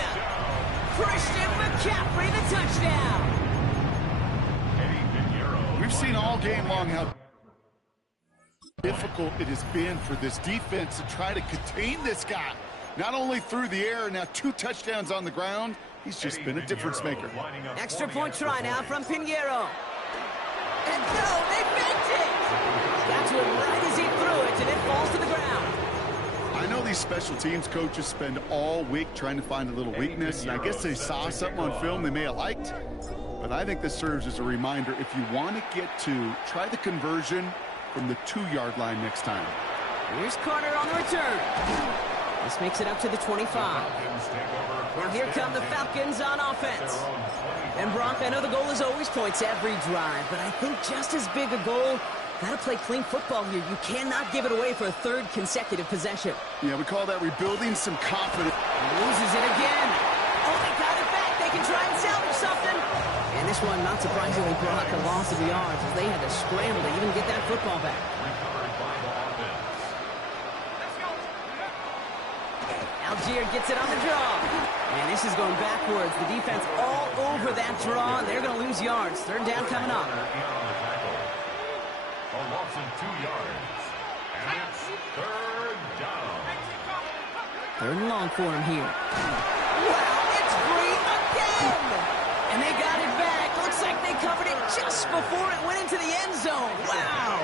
Christian McCaffrey, the touchdown. We've seen all game long how difficult it has been for this defense to try to contain this guy. Not only through the air, now 2 touchdowns on the ground. He's just been a difference maker. Extra point try now from Pinheiro. And no, they faked it. Got to him right as he threw it, and it falls to the ground. I know these special teams coaches spend all week trying to find a little weakness, and I guess they saw something on film they may have liked. But I think this serves as a reminder, if you want to get to, try the conversion from the 2-yard line next time. Here's Carter on the return. This makes it up to the 25. Now here come the Falcons on offense. And Brock, I know the goal is always points every drive, but I think just as big a goal, gotta play clean football here. You cannot give it away for a 3rd consecutive possession. Yeah, we call that rebuilding some confidence. Loses it again. Oh, they got it back. They can try and salvage something. And this one, not surprisingly, Brock, a loss of yards as they had to scramble to even get that football back. Algier gets it on the draw. And this is going backwards. The defense all over that draw. And they're going to lose yards. 3rd down coming up. A loss of 2 yards. And it's 3rd down. 3rd and long for him here. Wow, it's free again. And they got it back. Looks like they covered it just before it went into the end zone. Wow.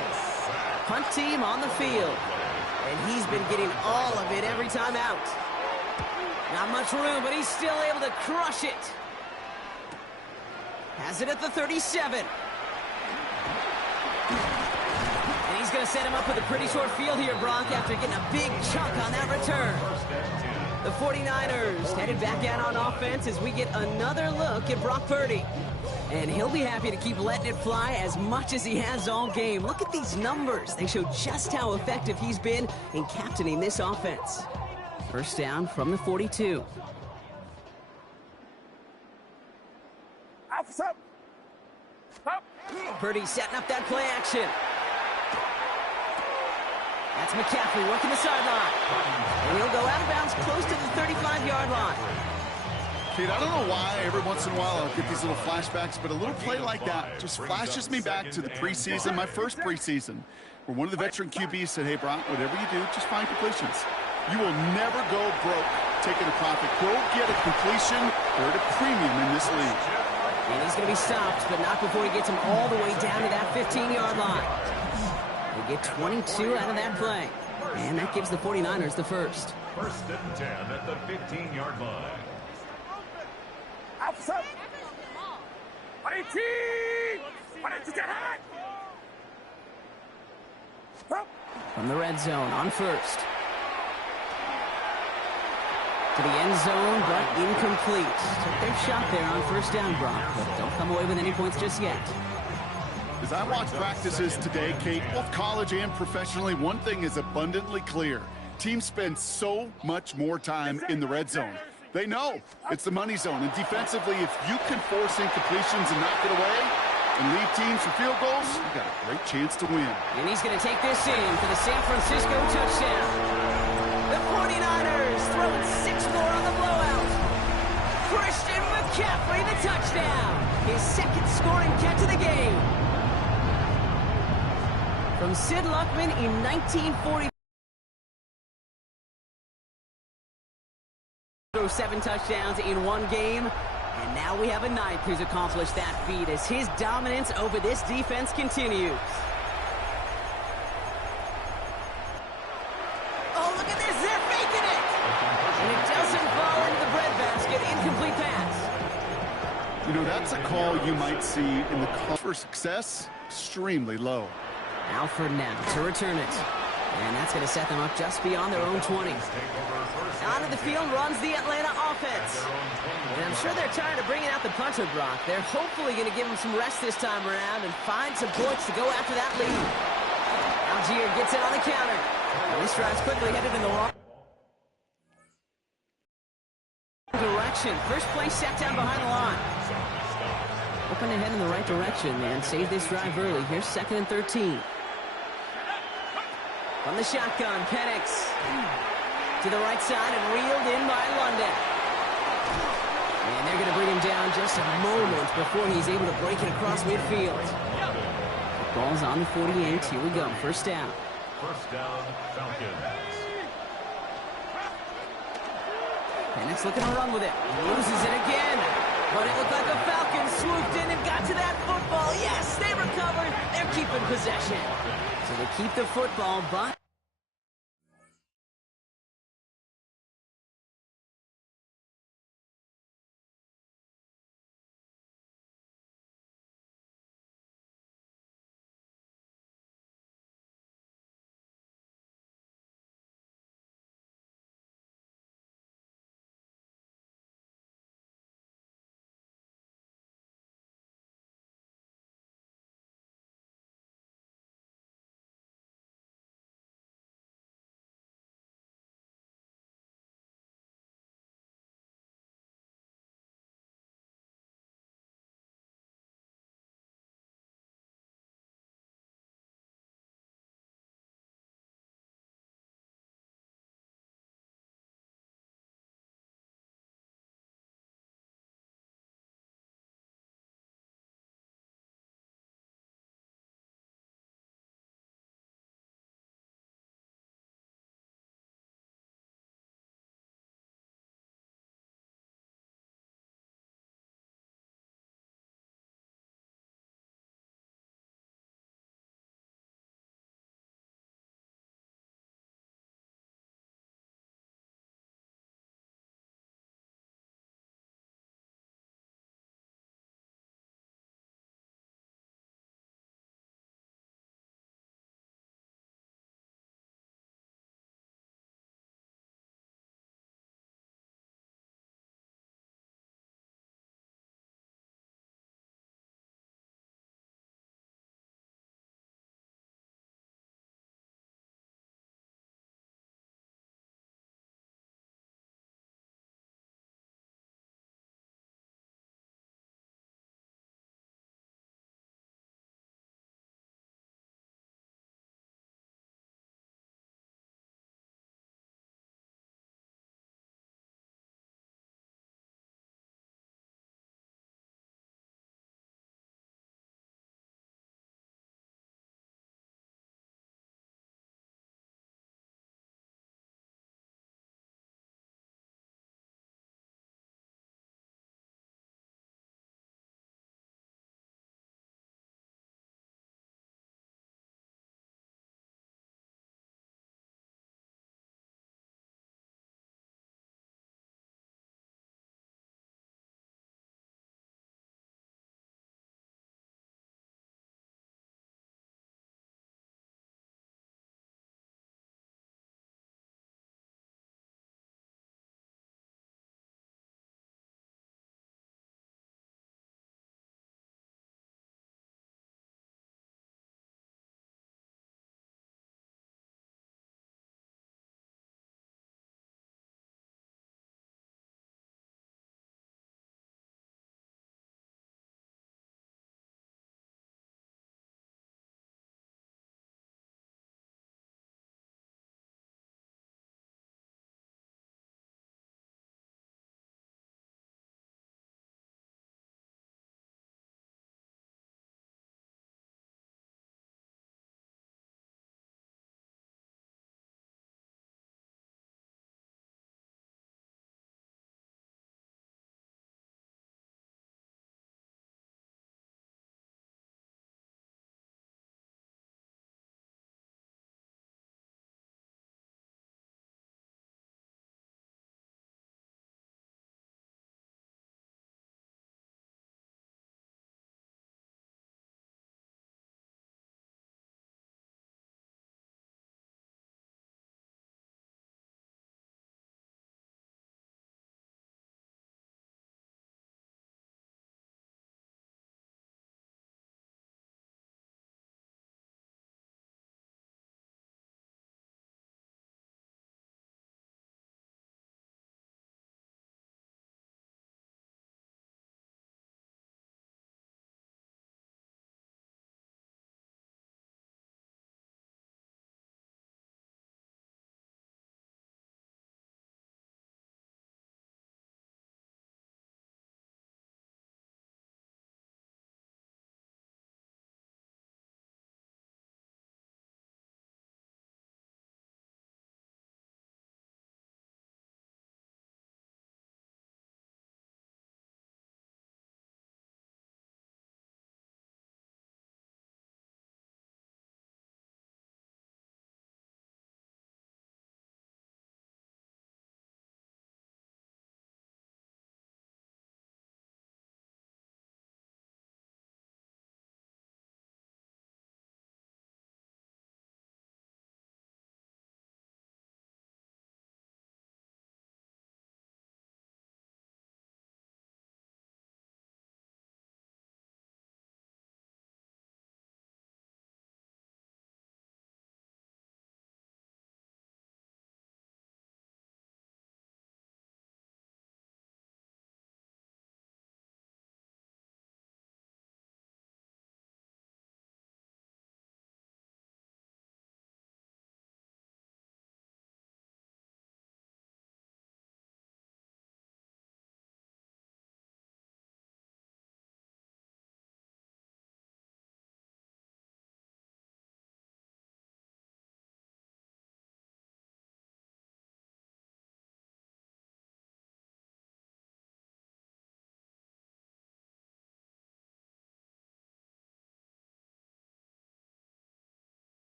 Punt team on the field. And he's been getting all of it every time out. Not much room, but he's still able to crush it. Has it at the 37. And he's going to set him up with a pretty short field here, Brock, after getting a big chunk on that return. The 49ers headed back out on offense as we get another look at Brock Purdy. And he'll be happy to keep letting it fly as much as he has all game. Look at these numbers. They show just how effective he's been in captaining this offense. 1st down from the 42. Up. Purdy setting up that play action. That's McCaffrey working the sideline. And he'll go out of bounds close to the 35-yard line. Kate, I don't know why every once in a while I'll get these little flashbacks, but a little play like that just flashes me back to the preseason, my first preseason, where one of the veteran QBs said, hey, Brock, whatever you do, just find completions. You will never go broke taking a profit. Go get a completion or at a premium in this league. And he's going to be stopped, but not before he gets him all the way down to that 15-yard line. They get 22 out of that play. And that gives the 49ers the first. 1st and 10 at the 15-yard line. Outside. 18. 18. From the red zone on 1st. To the end zone, but incomplete. Took their shot there on 1st down, Brock, but don't come away with any points just yet. As I watch practices today, Kate, both college and professionally, one thing is abundantly clear. Teams spend so much more time in the red zone. They know it's the money zone, and defensively, if you can force incompletions and knock it away and lead teams for field goals, you got a great chance to win. And he's going to take this in for the San Francisco touchdown. The 49ers throwing 6 more on the blowout. Christian McCaffrey, the touchdown. His 2nd scoring catch of the game. From Sid Luckman in 1940. throw 7 touchdowns in one game. And now we have a ninth who's accomplished that feat as his dominance over this defense continues. Oh, look at this. They're faking it. And it doesn't fall into the breadbasket. Incomplete pass. You know, that's a call you might see in the call for success. Extremely low. Alford now to return it. And that's going to set them up just beyond their own 20. Onto the field runs the Atlanta offense. And I'm sure they're tired of bringing out the punter, Brock. They're hopefully going to give him some rest this time around and find some points to go after that lead. Algier gets it on the counter. And this drive's quickly headed in the wrong direction. First play set down behind the line. Hoping to head in the right direction and save this drive early. Here's 2nd and 13. From the shotgun, Penix to the right side and reeled in by London. And they're going to bring him down just a moment before he's able to break it across midfield. Ball's on the 48. Here we go. First down. First down, Falcons. Penix looking to run with it. Loses it again. But it looked like the Falcons swooped in and got to that football. Yes, they recovered. They're keeping possession. So they keep the football, but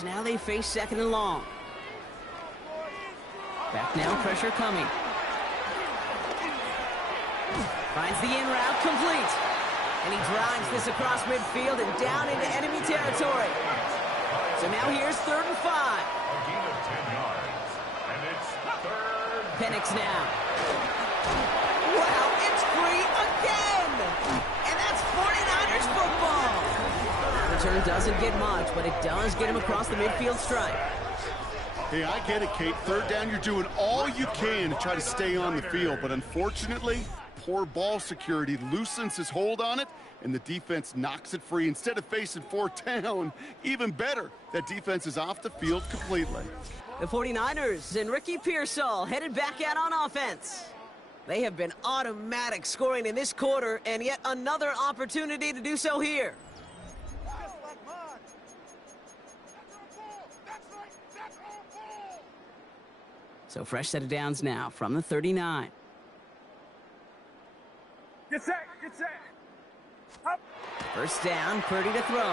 So now they face second and long. Back now, pressure coming. Finds the in route, complete. And he drives this across midfield and down into enemy territory. So now here's 3rd and 5. A gain of 10 yards. And it's 3rd. Penix now. Wow, it's free again! And that's 49ers football! Return doesn't get much, but it does get him across the midfield stripe. Hey, I get it, Kate. 3rd down, you're doing all you can to try to stay on the field. But unfortunately, poor ball security loosens his hold on it, and the defense knocks it free. Instead of facing 4th down, even better, that defense is off the field completely. The 49ers and Ricky Pearsall headed back out on offense. They have been automatic scoring in this quarter, and yet another opportunity to do so here. So fresh set of downs now from the 39. Get set, get set. Up. First down, Purdy to throw.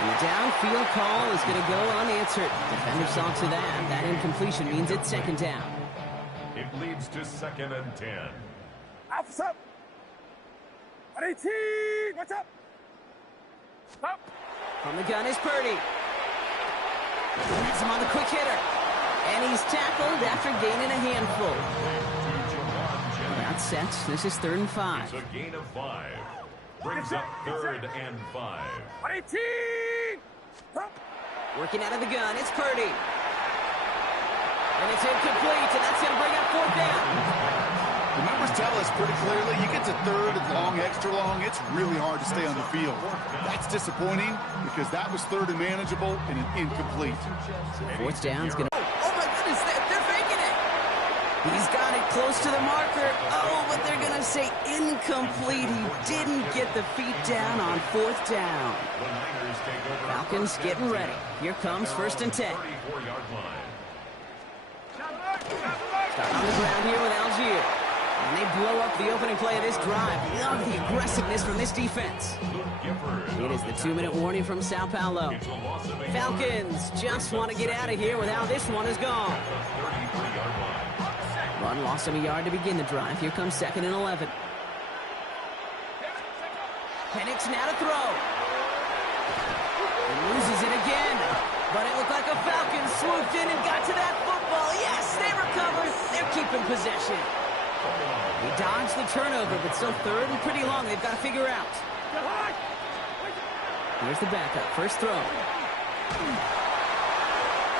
And the downfield call is going to go unanswered. Defender saw to that. That incompletion means it's 2nd down. It leads to 2nd and 10. Officer. 18. What's up? Up. From the gun is Purdy. Leads him on the quick hitter. And he's tackled after gaining a handful. That's set. This is 3rd and 5. It's a gain of 5. Brings up 3rd and 5. 18. Up. Working out of the gun, it's Purdy. And it's incomplete, and that's going to bring up 4th down. The numbers tell us pretty clearly, you get to 3rd and long, extra long, it's really hard to stay on the field. That's disappointing because that was 3rd and manageable and an incomplete. 4th down's going to... Oh my goodness, they're faking it. He's got it close to the marker. Oh, but they're going to say incomplete. He didn't get the feet down on 4th down. Falcons getting ready. Here comes 1st and 10. Start on the ground here with Algier. And they blow up the opening play of this drive. Love the aggressiveness from this defense. It is the 2-minute warning from Sao Paulo. Falcons just want to get out of here with how this one is gone. Run lost him a yard to begin the drive. Here comes 2nd and 11. Penix now to throw. He loses it again. But it looked like a Falcon swooped in and got to that football. Yes, they recover. They're keeping possession. He dodged the turnover, but still 3rd and pretty long. They've got to figure out. Here's the backup. First throw.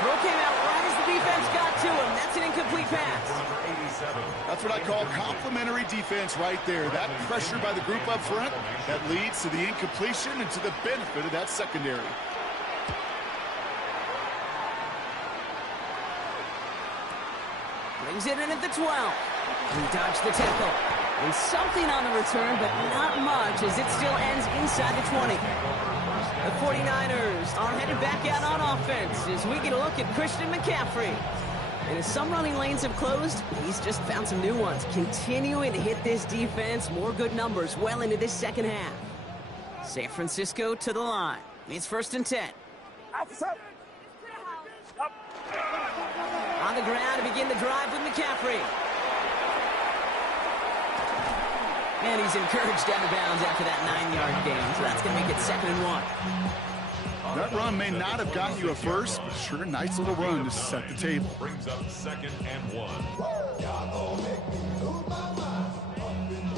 Throw came out right as the defense got to him. That's an incomplete pass. That's what I call complimentary defense right there. That pressure by the group up front, that leads to the incompletion and to the benefit of that secondary. Brings it in at the 12. He dodged the tackle. And something on the return, but not much, as it still ends inside the 20. The 49ers are headed back out on offense as we get a look at Christian McCaffrey. And as some running lanes have closed, he's just found some new ones, continuing to hit this defense. More good numbers well into this 2nd half. San Francisco to the line. It's 1st and 10. On the ground to begin the drive with McCaffrey. And he's encouraged out of bounds after that 9-yard gain. So that's going to make it 2nd and 1. That run may not have gotten you a first, but sure a nice little run to set the table. Brings up 2nd and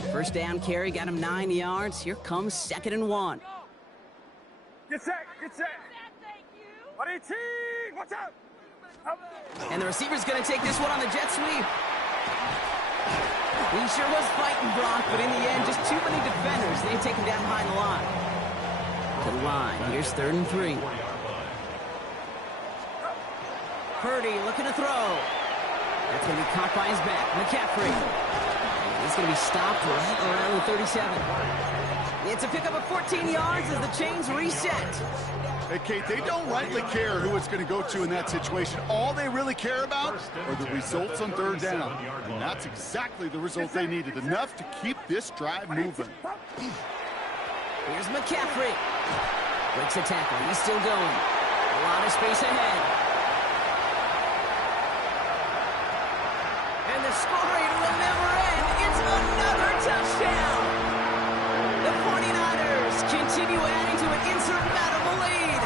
1. First down carry got him 9 yards. Here comes 2nd and 1. Get set, get set. 18. What's up? And the receiver's going to take this one on the jet sweep. He sure was fighting Brock, but in the end, just too many defenders. They take him down behind the line. To the line. Here's 3rd and 3. Purdy looking to throw. That's going to be caught by his back. McCaffrey. He's going to be stopped right around the 37. It's a pickup of 14 yards as the chains reset. Hey, Kate, they don't rightly care who it's going to go to in that situation. All they really care about are the results on 3rd down. And that's exactly the result they needed, enough to keep this drive moving. Here's McCaffrey. Breaks a tackle. He's still going. A lot of space ahead. And the scoring will never end. It's another touchdown. The 49ers continue adding to an insurmountable lead.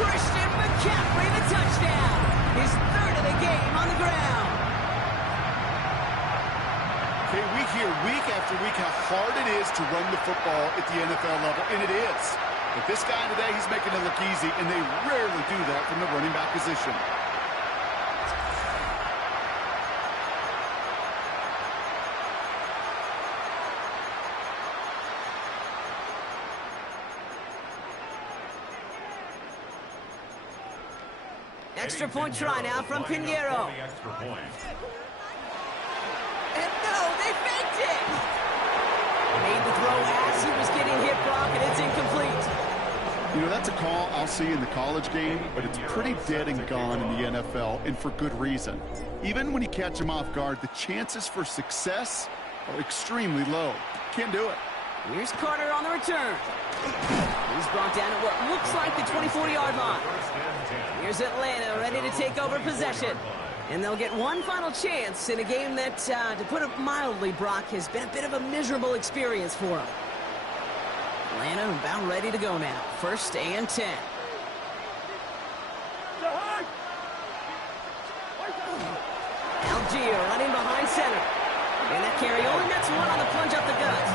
Christian McCaffrey, the touchdown. His third of the game on the ground. Okay, we hear week after week how hard it is to run the football at the NFL level, and it is. But this guy today, he's making it look easy, and they rarely do that from the running back position. Extra point try now from Pinheiro. And no, they faked it! Made the throw as he was getting hit, Brock, and it's incomplete. You know, that's a call I'll see in the college game, but it's pretty dead and gone in the NFL, and for good reason. Even when you catch him off guard, the chances for success are extremely low. Can't do it. Here's Carter on the return. He's brought down at what looks like the 24-yard line. Here's Atlanta ready to take over possession. And they'll get one final chance in a game that, to put it mildly, Brock, has been a bit of a miserable experience for them. Atlanta about ready to go now. 1st and 10. Algier running behind center. And that carry only nets one on the plunge up the gut.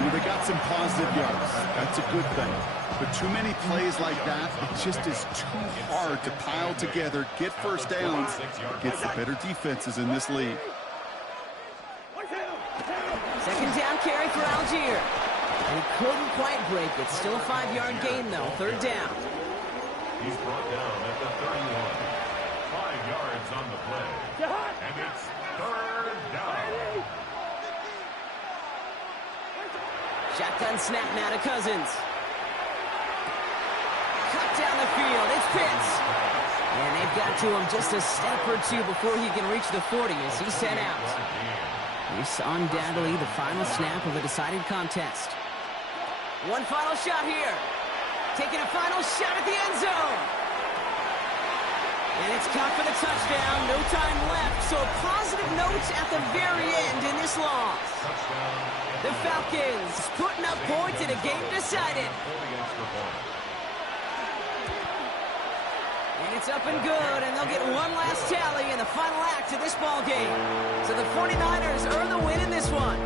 You know, they got some positive yards. That's a good thing. But too many plays like that, it just is too hard to pile together, get first downs against the better defenses in this league. 2nd down carry for Algier. And he couldn't quite break it. Still a 5-yard gain, though. 3rd down. He's brought down at the 31. 5 yards on the play. And it's 3rd down. Shotgun snap now to Cousins. Cut down the field. It's Pitts. And they've got to him just a step or two before he can reach the 40 as he's sent out. This undoubtedly the final snap of a decided contest. One final shot here. Taking a final shot at the end zone. And it's caught for the touchdown. No time left. So a positive note at the very end in this loss. The Falcons putting up points in a game decided. And it's up and good, and they'll get one last tally in the final act of this ball game. So the 49ers earn the win in this one.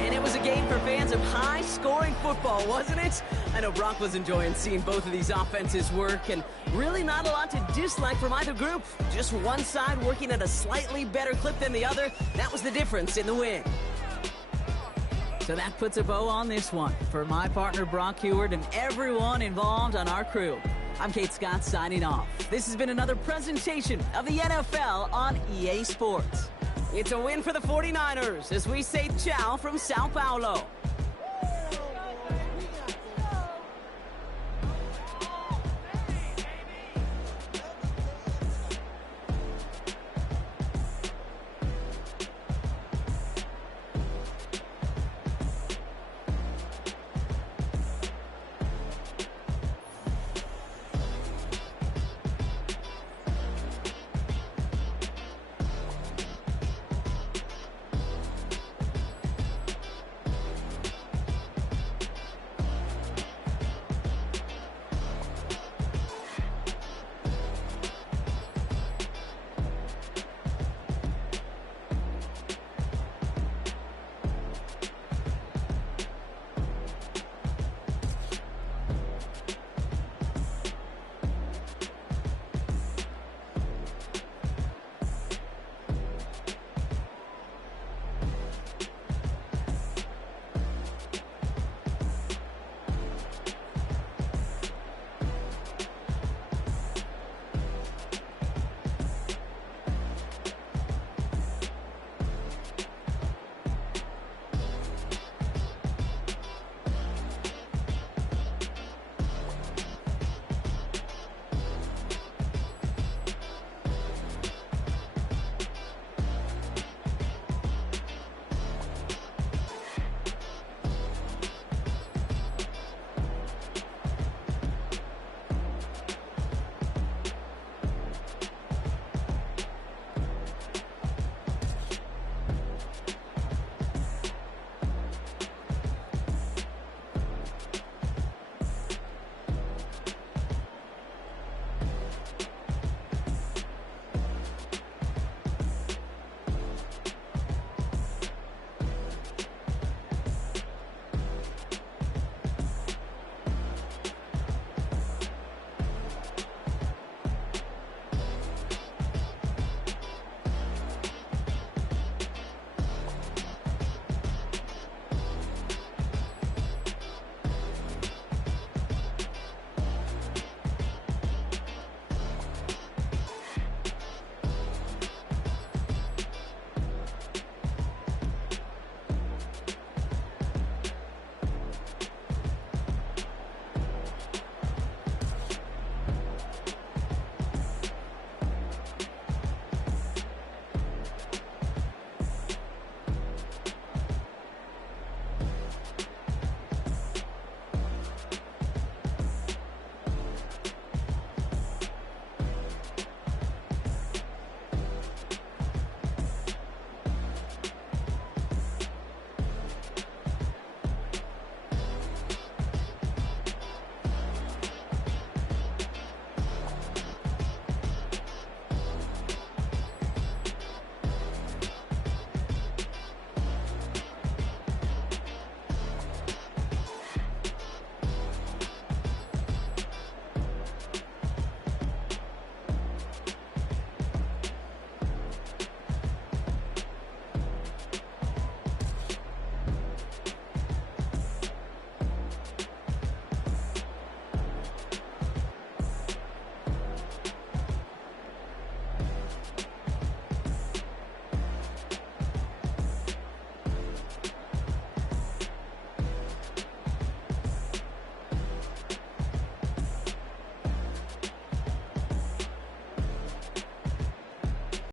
And it was a game for fans of high-scoring football, wasn't it? I know Brock was enjoying seeing both of these offenses work, and really not a lot to dislike from either group. Just one side working at a slightly better clip than the other. That was the difference in the win. So that puts a bow on this one. For my partner, Brock Heward, and everyone involved on our crew, I'm Kate Scott signing off. This has been another presentation of the NFL on EA Sports. It's a win for the 49ers as we say ciao from Sao Paulo.